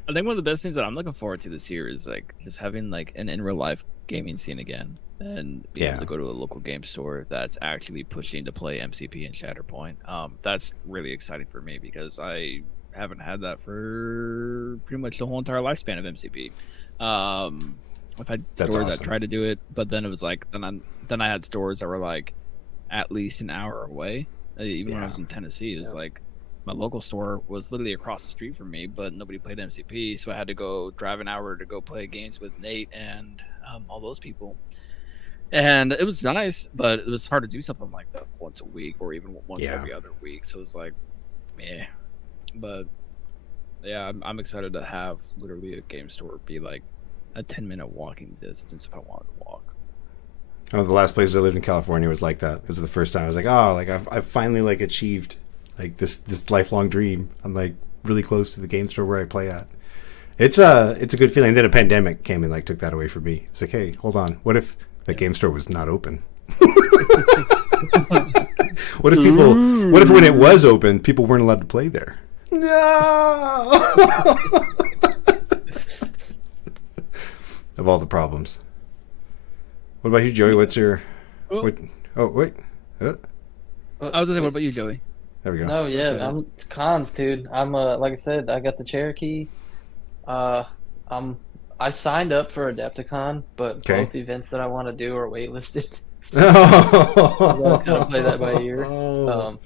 one of the best things that I'm looking forward to this year is like just having like an in real life gaming scene again, and being able to go to a local game store that's actually pushing to play MCP and Shatterpoint. That's really exciting for me because I haven't had that for pretty much the whole entire lifespan of MCP. I've had stores that tried to do it, but then it was like then I had stores that were like at least an hour away. Even when I was in Tennessee, it was like my local store was literally across the street from me, but nobody played MCP, so I had to go drive an hour to go play games with Nate and all those people. And it was nice, but it was hard to do something like that once a week or even once every other week. So it was like, meh. But yeah, I'm excited to have literally a game store be like a 10-minute walking distance if I wanted to walk. One of the last places I lived in California was like that. It was the first time I was like, oh, like I've finally like achieved like this lifelong dream. I'm like really close to the game store where I play at. It's a good feeling. And then a pandemic came and like took that away from me. It's like, hey, hold on. What if the game store was not open? What if when it was open, people weren't allowed to play there? No. Of all the problems. What about you, Joey? What's your? Oh. What? Oh wait. I was gonna say, what about you, Joey? There we go. No, yeah, So- I'm cons, dude. I'm like I said, I got the Cherokee. Uh, I signed up for Adepticon, but Okay. both events that I want to do are waitlisted. Oh. gotta kind of play that by ear.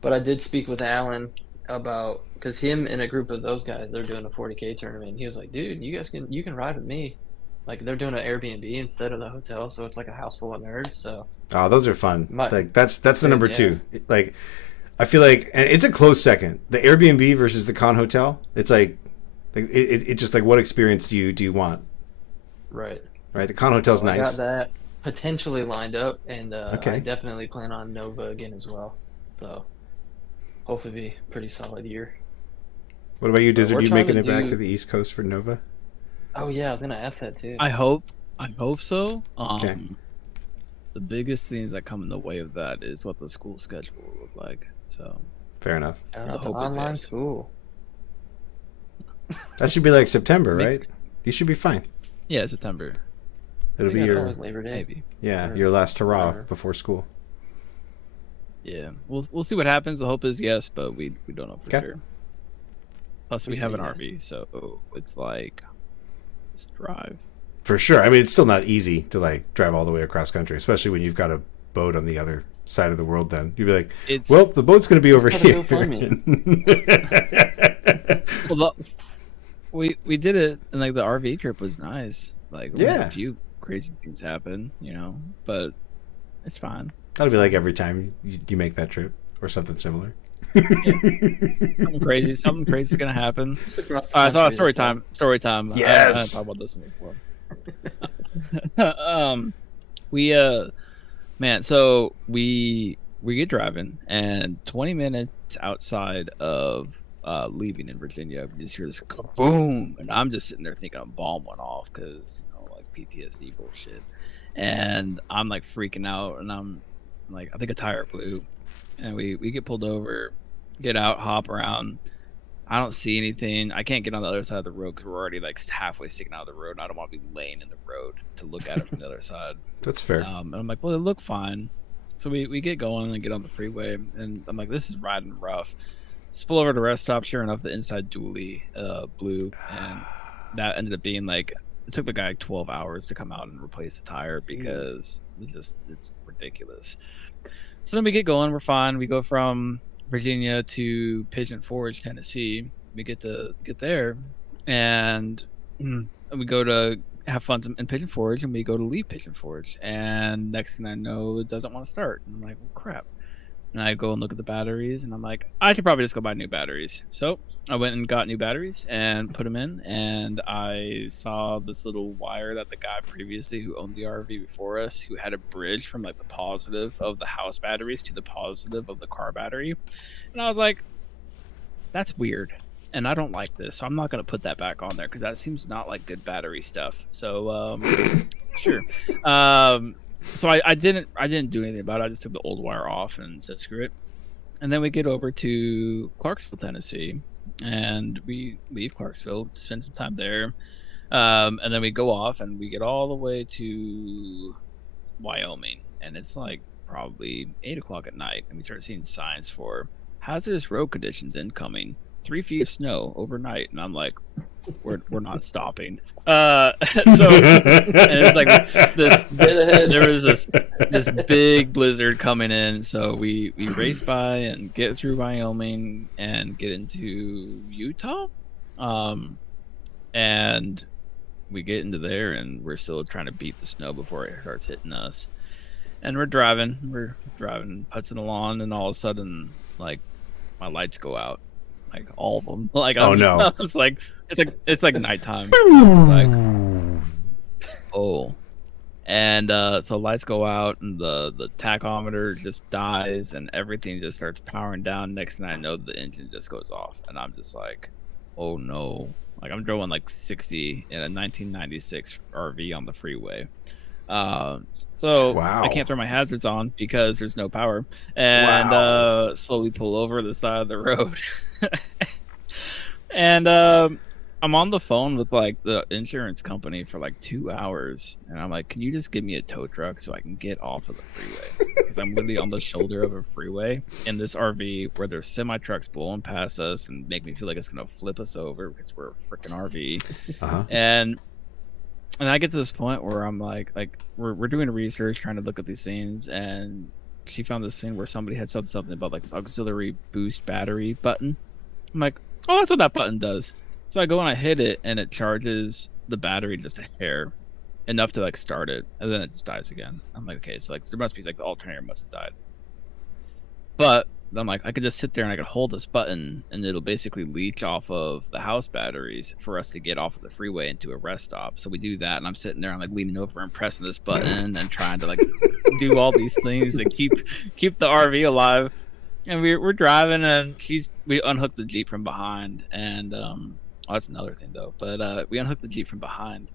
But I did speak with Alan about because him and a group of those guys, they're doing a 40K tournament. And he was like, "Dude, you can ride with me." Like they're doing an Airbnb instead of the hotel, so it's like a house full of nerds. So Oh, those are fun. My- Like that's the Dude, number yeah. two. Like, I feel like, and it's a close second. The Airbnb versus the Con Hotel. It's it's just like, what experience do you want? right, Right. The Con Hotel's I got nice. that potentially lined up, and Okay. I definitely plan on Nova again as well. So hopefully be a pretty solid year. What about you, But Dizzard? we're You trying making to it back do- to the East Coast for Nova? Oh yeah, I was gonna ask that too. I hope so. Okay. The biggest things that come in the way of that is what the school schedule will look like. So Fair enough. Shout the out to hope is online yes. school. That should be like September, Me- right? You should be fine. yeah, September I It'll think be that's your always Labor Day. maybe. yeah or your last hurrah whatever. before school. Yeah, we'll see what happens. The hope is yes, but we don't know for Okay. sure. Plus, we We have say an yes. RV, so it's like let's drive. For sure. I mean, it's still not easy to like drive all the way across country, especially when you've got a boat on the other side of the world. Then you'd be like, It's well, the boat's going to be over gotta here. go find well, we did it, and like the RV trip was nice. Like we had Yeah. a few crazy things happen, but it's fine. That'll be like every time you make that trip or something similar. Something crazy is gonna happen. Just across the All right, so country, story that's all. time. Story time. Yes. I talked about this one before. We man, so we get driving, and 20 minutes outside of leaving in Virginia, we just hear this boom, and I'm just sitting there thinking a bomb went off because like PTSD bullshit, and I'm like freaking out, and I'm like, I think a tire blew, and we get pulled over, get out, hop around. I don't see anything. I can't get on the other side of the road because we're already like halfway sticking out of the road, and I don't want to be laying in the road to look at it from the other side. That's fair. And I'm like, well, it looked fine. So we get going and get on the freeway, and I'm like, this is riding rough. Just pull over to the rest stop. Sure enough, the inside dually blew, and that ended up being like, it took the guy like 12 hours to come out and replace the tire because it's ridiculous. So then we get going. We're fine. We go from Virginia to Pigeon Forge, Tennessee. We get there, and we go to have fun in Pigeon Forge, and we go to leave Pigeon Forge, and next thing I know, it doesn't want to start. And I'm like, well, crap. And I go and look at the batteries, and I'm like, I should probably just go buy new batteries. So I went and got new batteries and put them in, and I saw this little wire that the guy previously who owned the RV before us, who had a bridge from like the positive of the house batteries to the positive of the car battery. And I was like, that's weird. And I don't like this, so I'm not going to put that back on there because that seems not like good battery stuff. So, sure. So I didn't do anything about it. I just took the old wire off and said screw it. And then we get over to Clarksville, Tennessee, and we leave Clarksville, spend some time there, and then we go off and we get all the way to Wyoming, and it's like probably 8 o'clock at night, and we start seeing signs for hazardous road conditions incoming, 3 feet of snow overnight, and I'm like, we're not stopping. So and it's like this. There was this big blizzard coming in, so we race by and get through Wyoming and get into Utah, and we get into there, and we're still trying to beat the snow before it starts hitting us. And we're driving, putzing along, and all of a sudden, like, my lights go out, like all of them. Like, Oh, no. it's like nighttime. It's like, oh. And so lights go out, and the tachometer just dies, and everything just starts powering down. Next thing I know, the engine just goes off, and I'm just like, oh no. Like, I'm driving like 60 in a 1996 RV on the freeway. So Wow. I can't throw my hazards on because there's no power, and Wow. slowly pull over the side of the road. And I'm on the phone with like the insurance company for like 2 hours, and I'm like, can you just give me a tow truck so I can get off of the freeway? because I'm literally on the shoulder of a freeway in this RV where there's semi trucks blowing past us and make me feel like it's gonna flip us over because we're a freaking RV. Uh-huh. And I get to this point where I'm like we're doing research, trying to look at these things, and she found this thing where somebody had said something about like this auxiliary boost battery button. I'm like, oh, that's what that button does. So I go and I hit it, and it charges the battery just a hair, enough to like start it, and then it just dies again. I'm like, okay, so like there must be like the alternator must have died. But I'm like, I could just sit there and I could hold this button, and it'll basically leech off of the house batteries for us to get off of the freeway into a rest stop. So we do that, and I'm sitting there, I'm like leaning over and pressing this button and trying to like do all these things and keep the RV alive. And we're driving, and we unhooked the Jeep from behind, and that's another thing though. But we unhooked the Jeep from behind,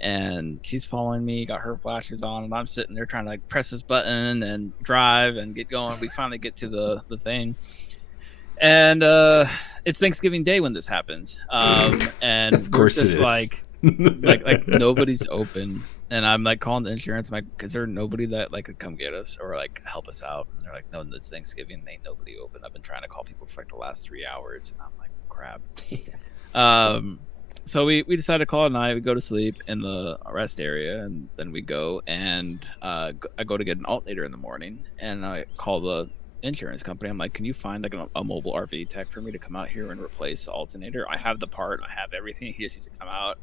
and she's following me, got her flashers on, and I'm sitting there trying to like press this button and drive and get going. We finally get to the thing, and it's Thanksgiving Day when this happens. And Of course we're just it is. like nobody's open, and I'm like calling the insurance. I'm like, is there nobody that like could come get us or like help us out? And they're like, no, it's Thanksgiving, ain't nobody open. I've been trying to call people for like the last 3 hours, and I'm like, crap. So we decided to call it a night. We go to sleep in the rest area, and then we go and I go to get an alternator in the morning, and I call the insurance company. I'm like, can you find like a mobile RV tech for me to come out here and replace the alternator? I have the part, I have everything. He just needs to come out.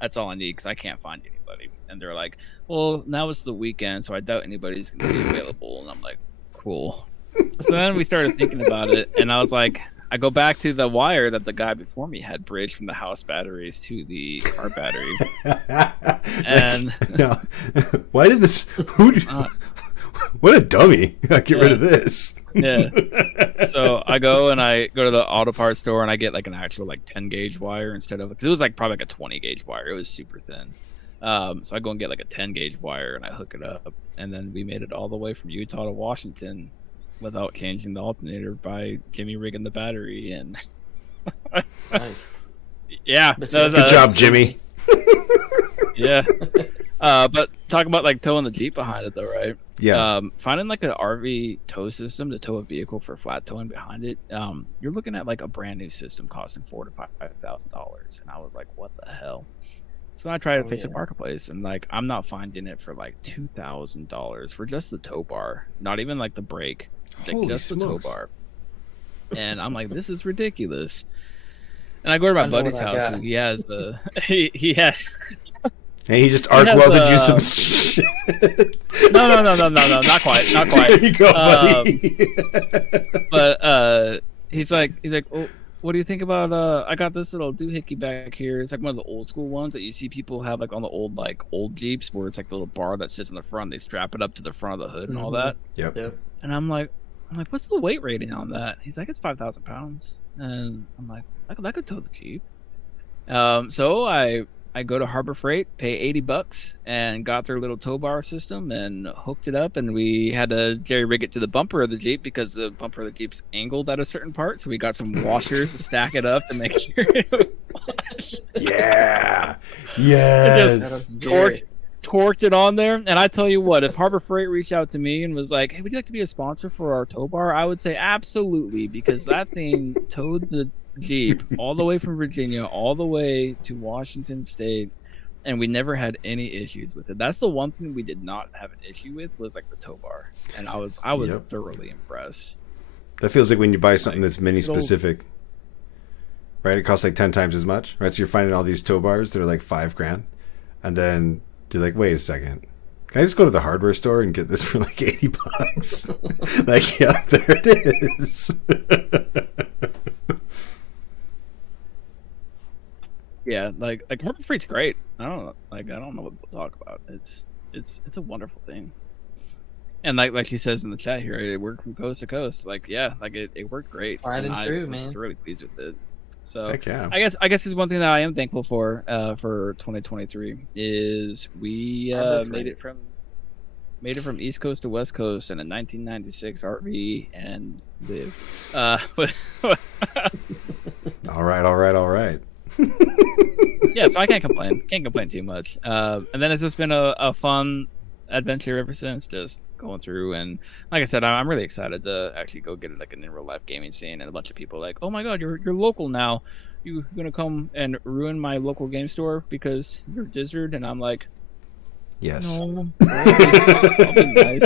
That's all I need because I can't find anybody. And they're like, well, now it's the weekend, so I doubt anybody's going to be available. And I'm like, cool. So then we started thinking about it, and I was like, I go back to the wire that the guy before me had bridged from the house batteries to the car battery. And no. Why did this? What a dummy! Get rid of this. Yeah. So I go to the auto parts store, and I get like an actual like 10 gauge wire instead of, because it was like probably like a 20 gauge wire. It was super thin. So I go and get like a 10 gauge wire, and I hook it up, and then we made it all the way from Utah to Washington without changing the alternator by Jimmy rigging the battery. And Nice. yeah, Good Good job, Jimmy. Yeah. But talk about like towing the Jeep behind it though, right? Yeah. Finding like an RV tow system to tow a vehicle for flat towing behind it, you're looking at like a brand new system costing $4,000 to $5,000, and I was like, what the hell? So then I tried to Facebook Marketplace, and like I'm not finding it for like $2,000 for just the tow bar, not even like the brake, like Holy just smokes. the tow bar. And I'm like, this is ridiculous. And I go to my I know buddy's what I house. got. He has the he has And he just arc welded you some shit. no, not quite. There you go, buddy. But he's like, oh, what do you think about I got this little doohickey back here. It's like one of the old school ones that you see people have like on the old Jeeps, where it's like the little bar that sits in the front. They strap it up to the front of the hood and all that. Yep. Yep. And I'm like, what's the weight rating on that? He's like, it's 5,000 pounds. And I'm like, that could tow the Jeep. So I go to Harbor Freight, pay $80, and got their little tow bar system and hooked it up. And we had to jerry rig it to the bumper of the Jeep because the bumper of the Jeep's angled at a certain part. So we got some washers to stack it up to make sure it would wash. Yeah. It Yes. just torqued it on there. And I tell you what, if Harbor Freight reached out to me and was like, hey, would you like to be a sponsor for our tow bar? I would say absolutely, because that thing towed the Jeep all the way from Virginia all the way to Washington State, and we never had any issues with it. That's the one thing we did not have an issue with, was like the tow bar, and I was Yep. thoroughly impressed. That feels like when you buy something Like, that's mini specific, right? It costs like 10 times as much, right? So you're finding all these tow bars that are like $5,000, and then you're like, wait a second, can I just go to the hardware store and get this for like $80? Like, yeah, there it is. Yeah, like Harbor Freight's great. I don't know what people talk about. It's a wonderful thing. And like she says in the chat here, it worked from coast to coast. Like, yeah, like it worked great. Tried and I true, was man. really pleased with it. So Heck yeah. I guess there's one thing that I am thankful for 2023 is we Harbor made Freight. it from East Coast to West Coast in a 1996 RV and live. All right. Yeah, so I can't complain. Can't complain too much. And then it's just been a fun adventure ever since. Just going through. And like I said, I'm really excited to actually go get like an in real life gaming scene, and a bunch of people like, oh my god, you're local now. You gonna come and ruin my local game store because you're Dizzard? And I'm like, Yes. no, I'll be nice.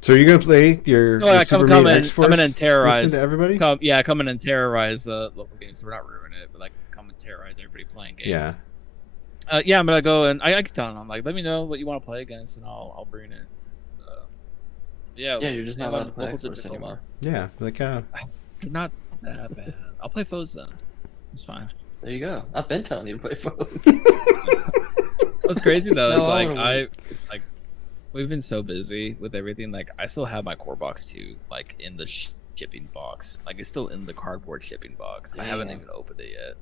So you're gonna play your, No, your yeah, Superman come in X-Force and terrorize. listen to everybody? Come in and terrorize local games store. Not ruin it, but like come and terrorize everybody playing games. Yeah. Yeah, I'm gonna go and I can tell them. I'm like, let me know what you want to play against, and I'll bring it. Yeah, Yeah, you're just not allowed to play local X-Force Tacoma. anymore. Yeah. Like They're not that bad. I'll play foes then. It's fine. There you go. I've been telling you to play foes. What's crazy though is No, I like wanna like we've been so busy with everything. Like I still have my core box too, like in the shipping box. Like it's still in the cardboard shipping box. I haven't Damn. even opened it yet.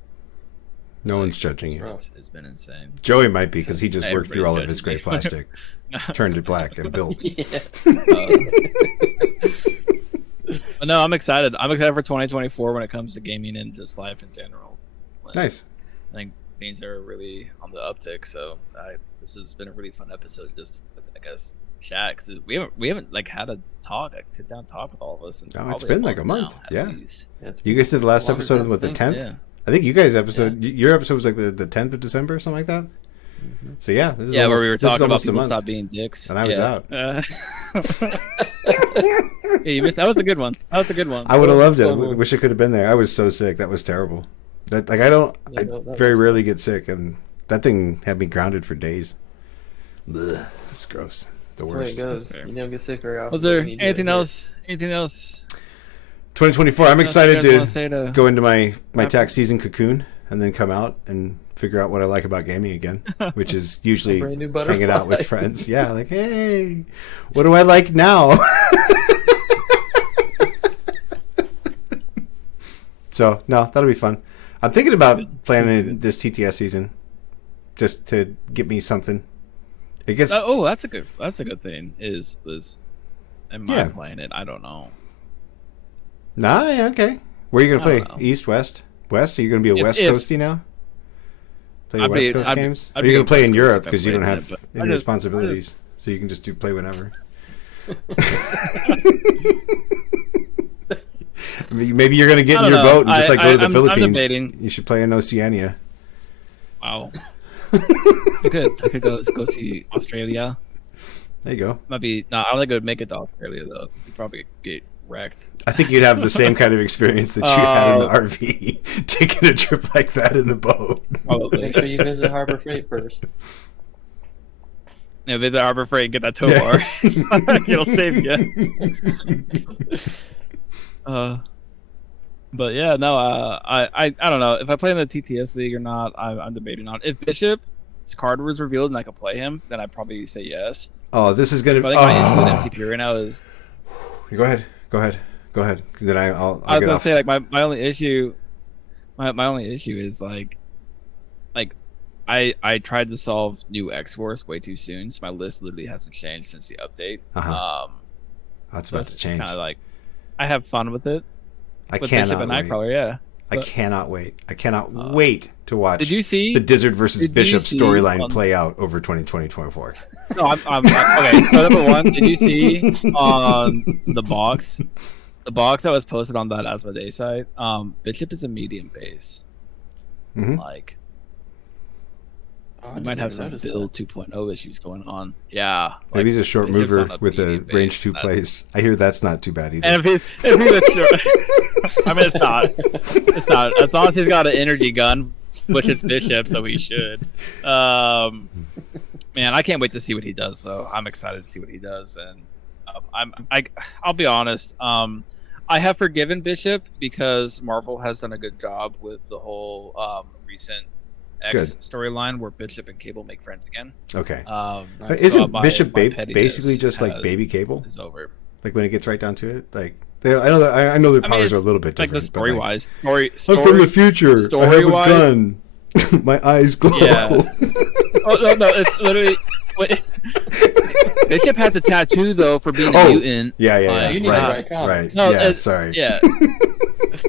no one's judging you. rough. It's been insane. Joey might be because he just worked through all of Everybody's his gray judging me. plastic, turned it black, and built. Yeah. But no, I'm excited. I'm excited for 2024 when it comes to gaming and just life in general. Like, Nice. I think things are really on the uptick. So this has been a really fun episode. Just I guess chat because we haven't like had a talk, like sit down talk with all of us. And Oh, it's been like a month. now, at Yeah. least. Yeah, it's You guys did the last longer episode than with the I think. 10th. Yeah. I think you guys your episode was like the 10th of December or something like that. Mm-hmm. So yeah, this is Yeah, almost, where we were this is talking about almost a people month. stop being dicks, And I was out. Yeah, you missed. That was a good one. That was a good one. I would have loved it. So I cool. wish I could have been there. I was so sick. That was terrible. That like I don't. Yeah, I that very was- rarely get sick, and that thing had me grounded for days. Ugh, it's gross. The That's the way it worst. goes. That's fair. You don't get sick very often. Was there when you do it anything here. else? Anything else? 2024. I'm excited to to say to go into my wrap tax season cocoon and then come out and figure out what I like about gaming again, which is usually brand new hanging out with butterfly. friends. Yeah, like hey, what do I like now? So no, that'll be fun. I'm thinking about planning this TTS season just to get me something. I guess that's a good thing. Is am I Yeah. playing it? I don't know. nah, yeah, okay. Where are you gonna I play? don't know. East, West, West? Are you gonna be a West if- Coasty now? Play I'd West be- Coast I'd be- games? I'd Or be are you a gonna play West in Coast Europe if I because you played don't in have it, but any I just- responsibilities, so you can just play whenever. Maybe you're gonna get I in don't your know. boat and just like go to the I'm Philippines. debating. You should play in Oceania. Wow. I could go see Australia. There you go. Might be no. I don't think I would make it to Australia though. You'd probably get wrecked. I think you'd have the same kind of experience that you had in the RV, taking a trip like that in the boat. Probably. Make sure you visit Harbor Freight first. Yeah, visit Harbor Freight and get that tow bar. It'll save you. But yeah, no. I don't know if I play in the TTS league or not. I'm debating on if Bishop's card was revealed and I could play him, then I'd probably say yes. Oh, this is gonna. But I think my issue Oh. with MCP right now is Go ahead. Then I'll I was get gonna off. say like my only issue, my only issue is like I tried to solve new X Force way too soon, so my list literally hasn't changed since the update. Uh-huh. That's So about it's to change. kind of like I have fun with it. I With Bishop cannot and wait. Nightcrawler, yeah. I but- cannot wait. I cannot wait to watch Did you see? the Dizzard versus did you Bishop see storyline on- play out over 2024. No, I'm okay. So number one, did you see on the box that was posted on that Asmodee site? Bishop is a medium base. Mhm. Like Oh, I we didn't might have even some notice build 2.0 issues going on. Yeah. Maybe he's a short Bishop's mover on a with a medium base, range 2 that's- plays. I hear that's not too bad either. And if he's a short, I mean, it's not. It's not. As long as he's got an energy gun, which it's Bishop, so he should. Man, I can't wait to see what he does. Though I'm excited to see what he does, and I'll be honest. I have forgiven Bishop because Marvel has done a good job with the whole recent X Good. storyline where Bishop and Cable make friends again. Okay. Nice. Isn't my Bishop pettiness basically just like has- baby Cable? It's over. Like when it gets right down to it, like I know their I mean, powers are a it's little bit Like different. the but, story wise, story. I'm from the future. I have a story-wise- gun. My eyes glow. Yeah. Oh no, it's literally. Wait. Bishop has a tattoo though for being a Oh, mutant. Yeah, You need right, to write comics. right. No, yeah, it's- sorry. Yeah.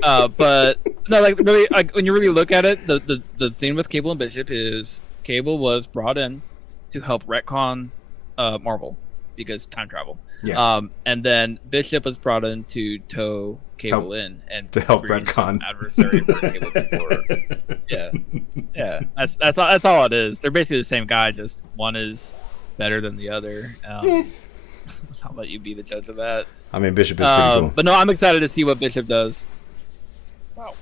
But no, like really, like when you really look at it, the thing with Cable and Bishop is Cable was brought in to help retcon Marvel, because time travel. Yeah. And then Bishop was brought in to tow Cable in and to help bring some retcon. adversary for Cable before. Yeah, yeah. That's all it is. They're basically the same guy. Just one is better than the other. I'll let you be the judge of that. I mean, Bishop is pretty cool. But no, I'm excited to see what Bishop does. Wow.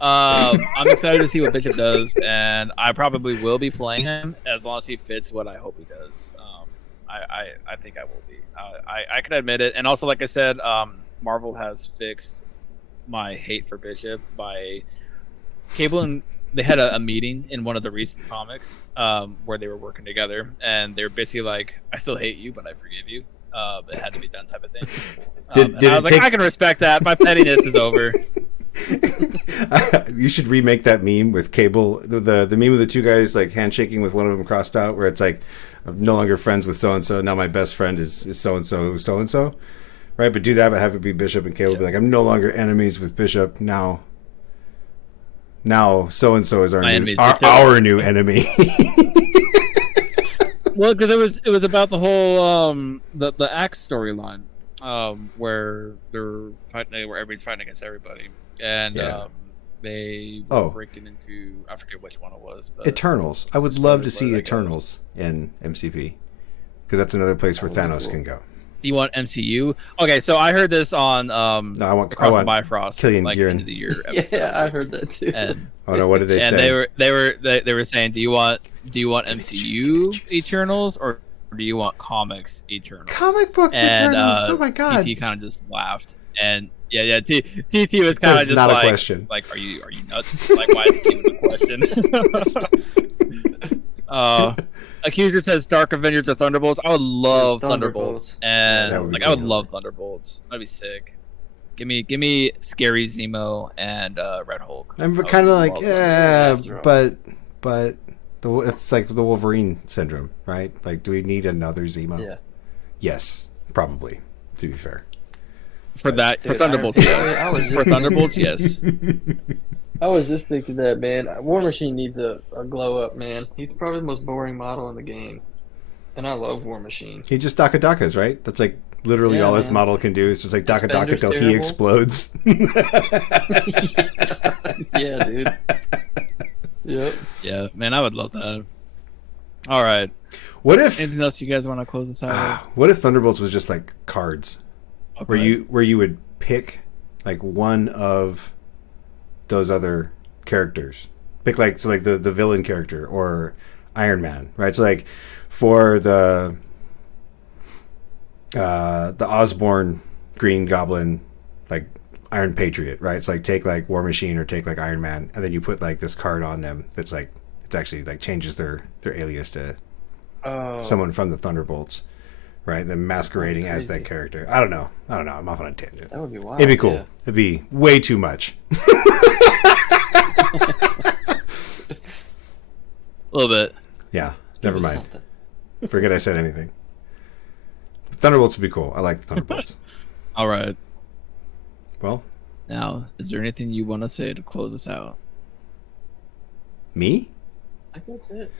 I'm excited to see what Bishop does, and I probably will be playing him as long as he fits what I hope he does. I think I will be. I can admit it, and also, like I said, Marvel has fixed my hate for Bishop by Cable, and they had a meeting in one of the recent comics where they were working together, and they were basically like, "I still hate you, but I forgive you." It had to be done, type of thing. Did I was like, I can respect that. My pettiness is over. You should remake that meme with Cable, the meme of the two guys like handshaking with one of them crossed out, where it's like, I'm no longer friends with so and so. Now my best friend is so and so, right? But do that, but have it be Bishop and Cable. Be like, I'm no longer enemies with Bishop. Now so and so is our new enemy. Well, because it was about the whole the Axe storyline, where they're fighting, where everybody's fighting against everybody, and they were breaking into, I forget which one it was, but Eternals. I would love to see Eternals in MCP, because that's another place where Thanos can go. Do you want MCU? Okay, so I heard this on no, I want the Bifrost, Killian like Gieran. end of the year. Yeah, I heard that too. And, oh no, what did they say? And they were saying, do you want MCU Eternals or do you want comics Eternals? Comic books Eternals. Oh my god. TT kind of just laughed, and TT was kind of just not like, a question. Like, are you nuts? Like, why is it even a question? Accuser says Dark Avengers or Thunderbolts. I would love Thunderbolts, and like, I would love Thunderbolts. That'd be sick. Give me Scary Zemo and Red Hulk. I'm kind of like, yeah, but it's like the Wolverine syndrome, right? Like, do we need another Zemo? Yeah. Yes, probably. To be fair. For Thunderbolts, yes. For Thunderbolts, yes. I was just thinking that, man. War Machine needs a glow up, man. He's probably the most boring model in the game, and I love War Machine. He just Dakadakas, right? That's like literally all his model can do. It's just like Dakadaka till he explodes. Yeah, dude. Yep. Yeah, man, I would love that. All right. What if anything else you guys want to close this out with? What if Thunderbolts was just like cards, where you would pick like one of those other characters, pick like the villain character or Iron Man, right? So like for the Osborn Green Goblin, like Iron Patriot, right? It's like take like War Machine or take like Iron Man, and then you put like this card on them that's like, it's actually like changes their alias to someone from the Thunderbolts, right? Then masquerading as that character. I don't know. I'm off on a tangent. That would be wild. It'd be cool. Yeah. It'd be way too much. A little bit. Yeah. Never mind. Forget I said anything. Thunderbolts would be cool. I like the Thunderbolts. All right. Well, now, is there anything you want to say to close us out? Me? I think that's it.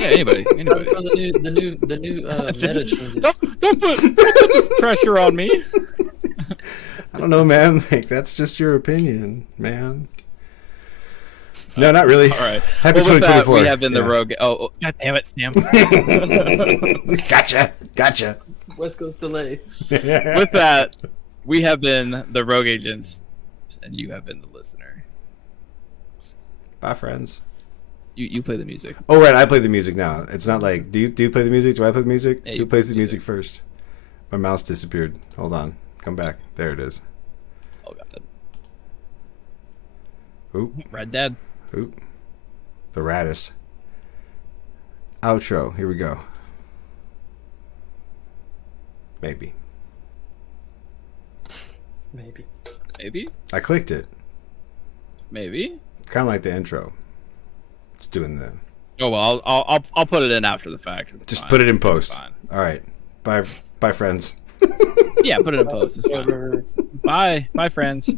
Yeah, anybody. The new meta changes. Don't put this pressure on me. I don't know, man. Like, that's just your opinion, man. No, not really. All right. Happy 2024. We have been the Rogue. Oh, God damn it, Sam. Gotcha. West Coast delay. With that, we have been the Rogue Agents, and you have been the listener. Bye, friends. You play the music. Oh, right. I play the music now. It's not like, do you play the music? Do I play the music? Yeah, Who plays the music first? My mouse disappeared. Hold on. Come back. There it is. Oh, God. Oop. Red Dead. Oop. The raddest. Outro. Here we go. Maybe. Maybe. I clicked it. Maybe. Kind of like the intro. It's doing the. Oh well, I'll put it in after the fact. It's Just fine. put it in post. Fine. All right. Bye, friends. Yeah, put it in post. It's fine. Bye, friends.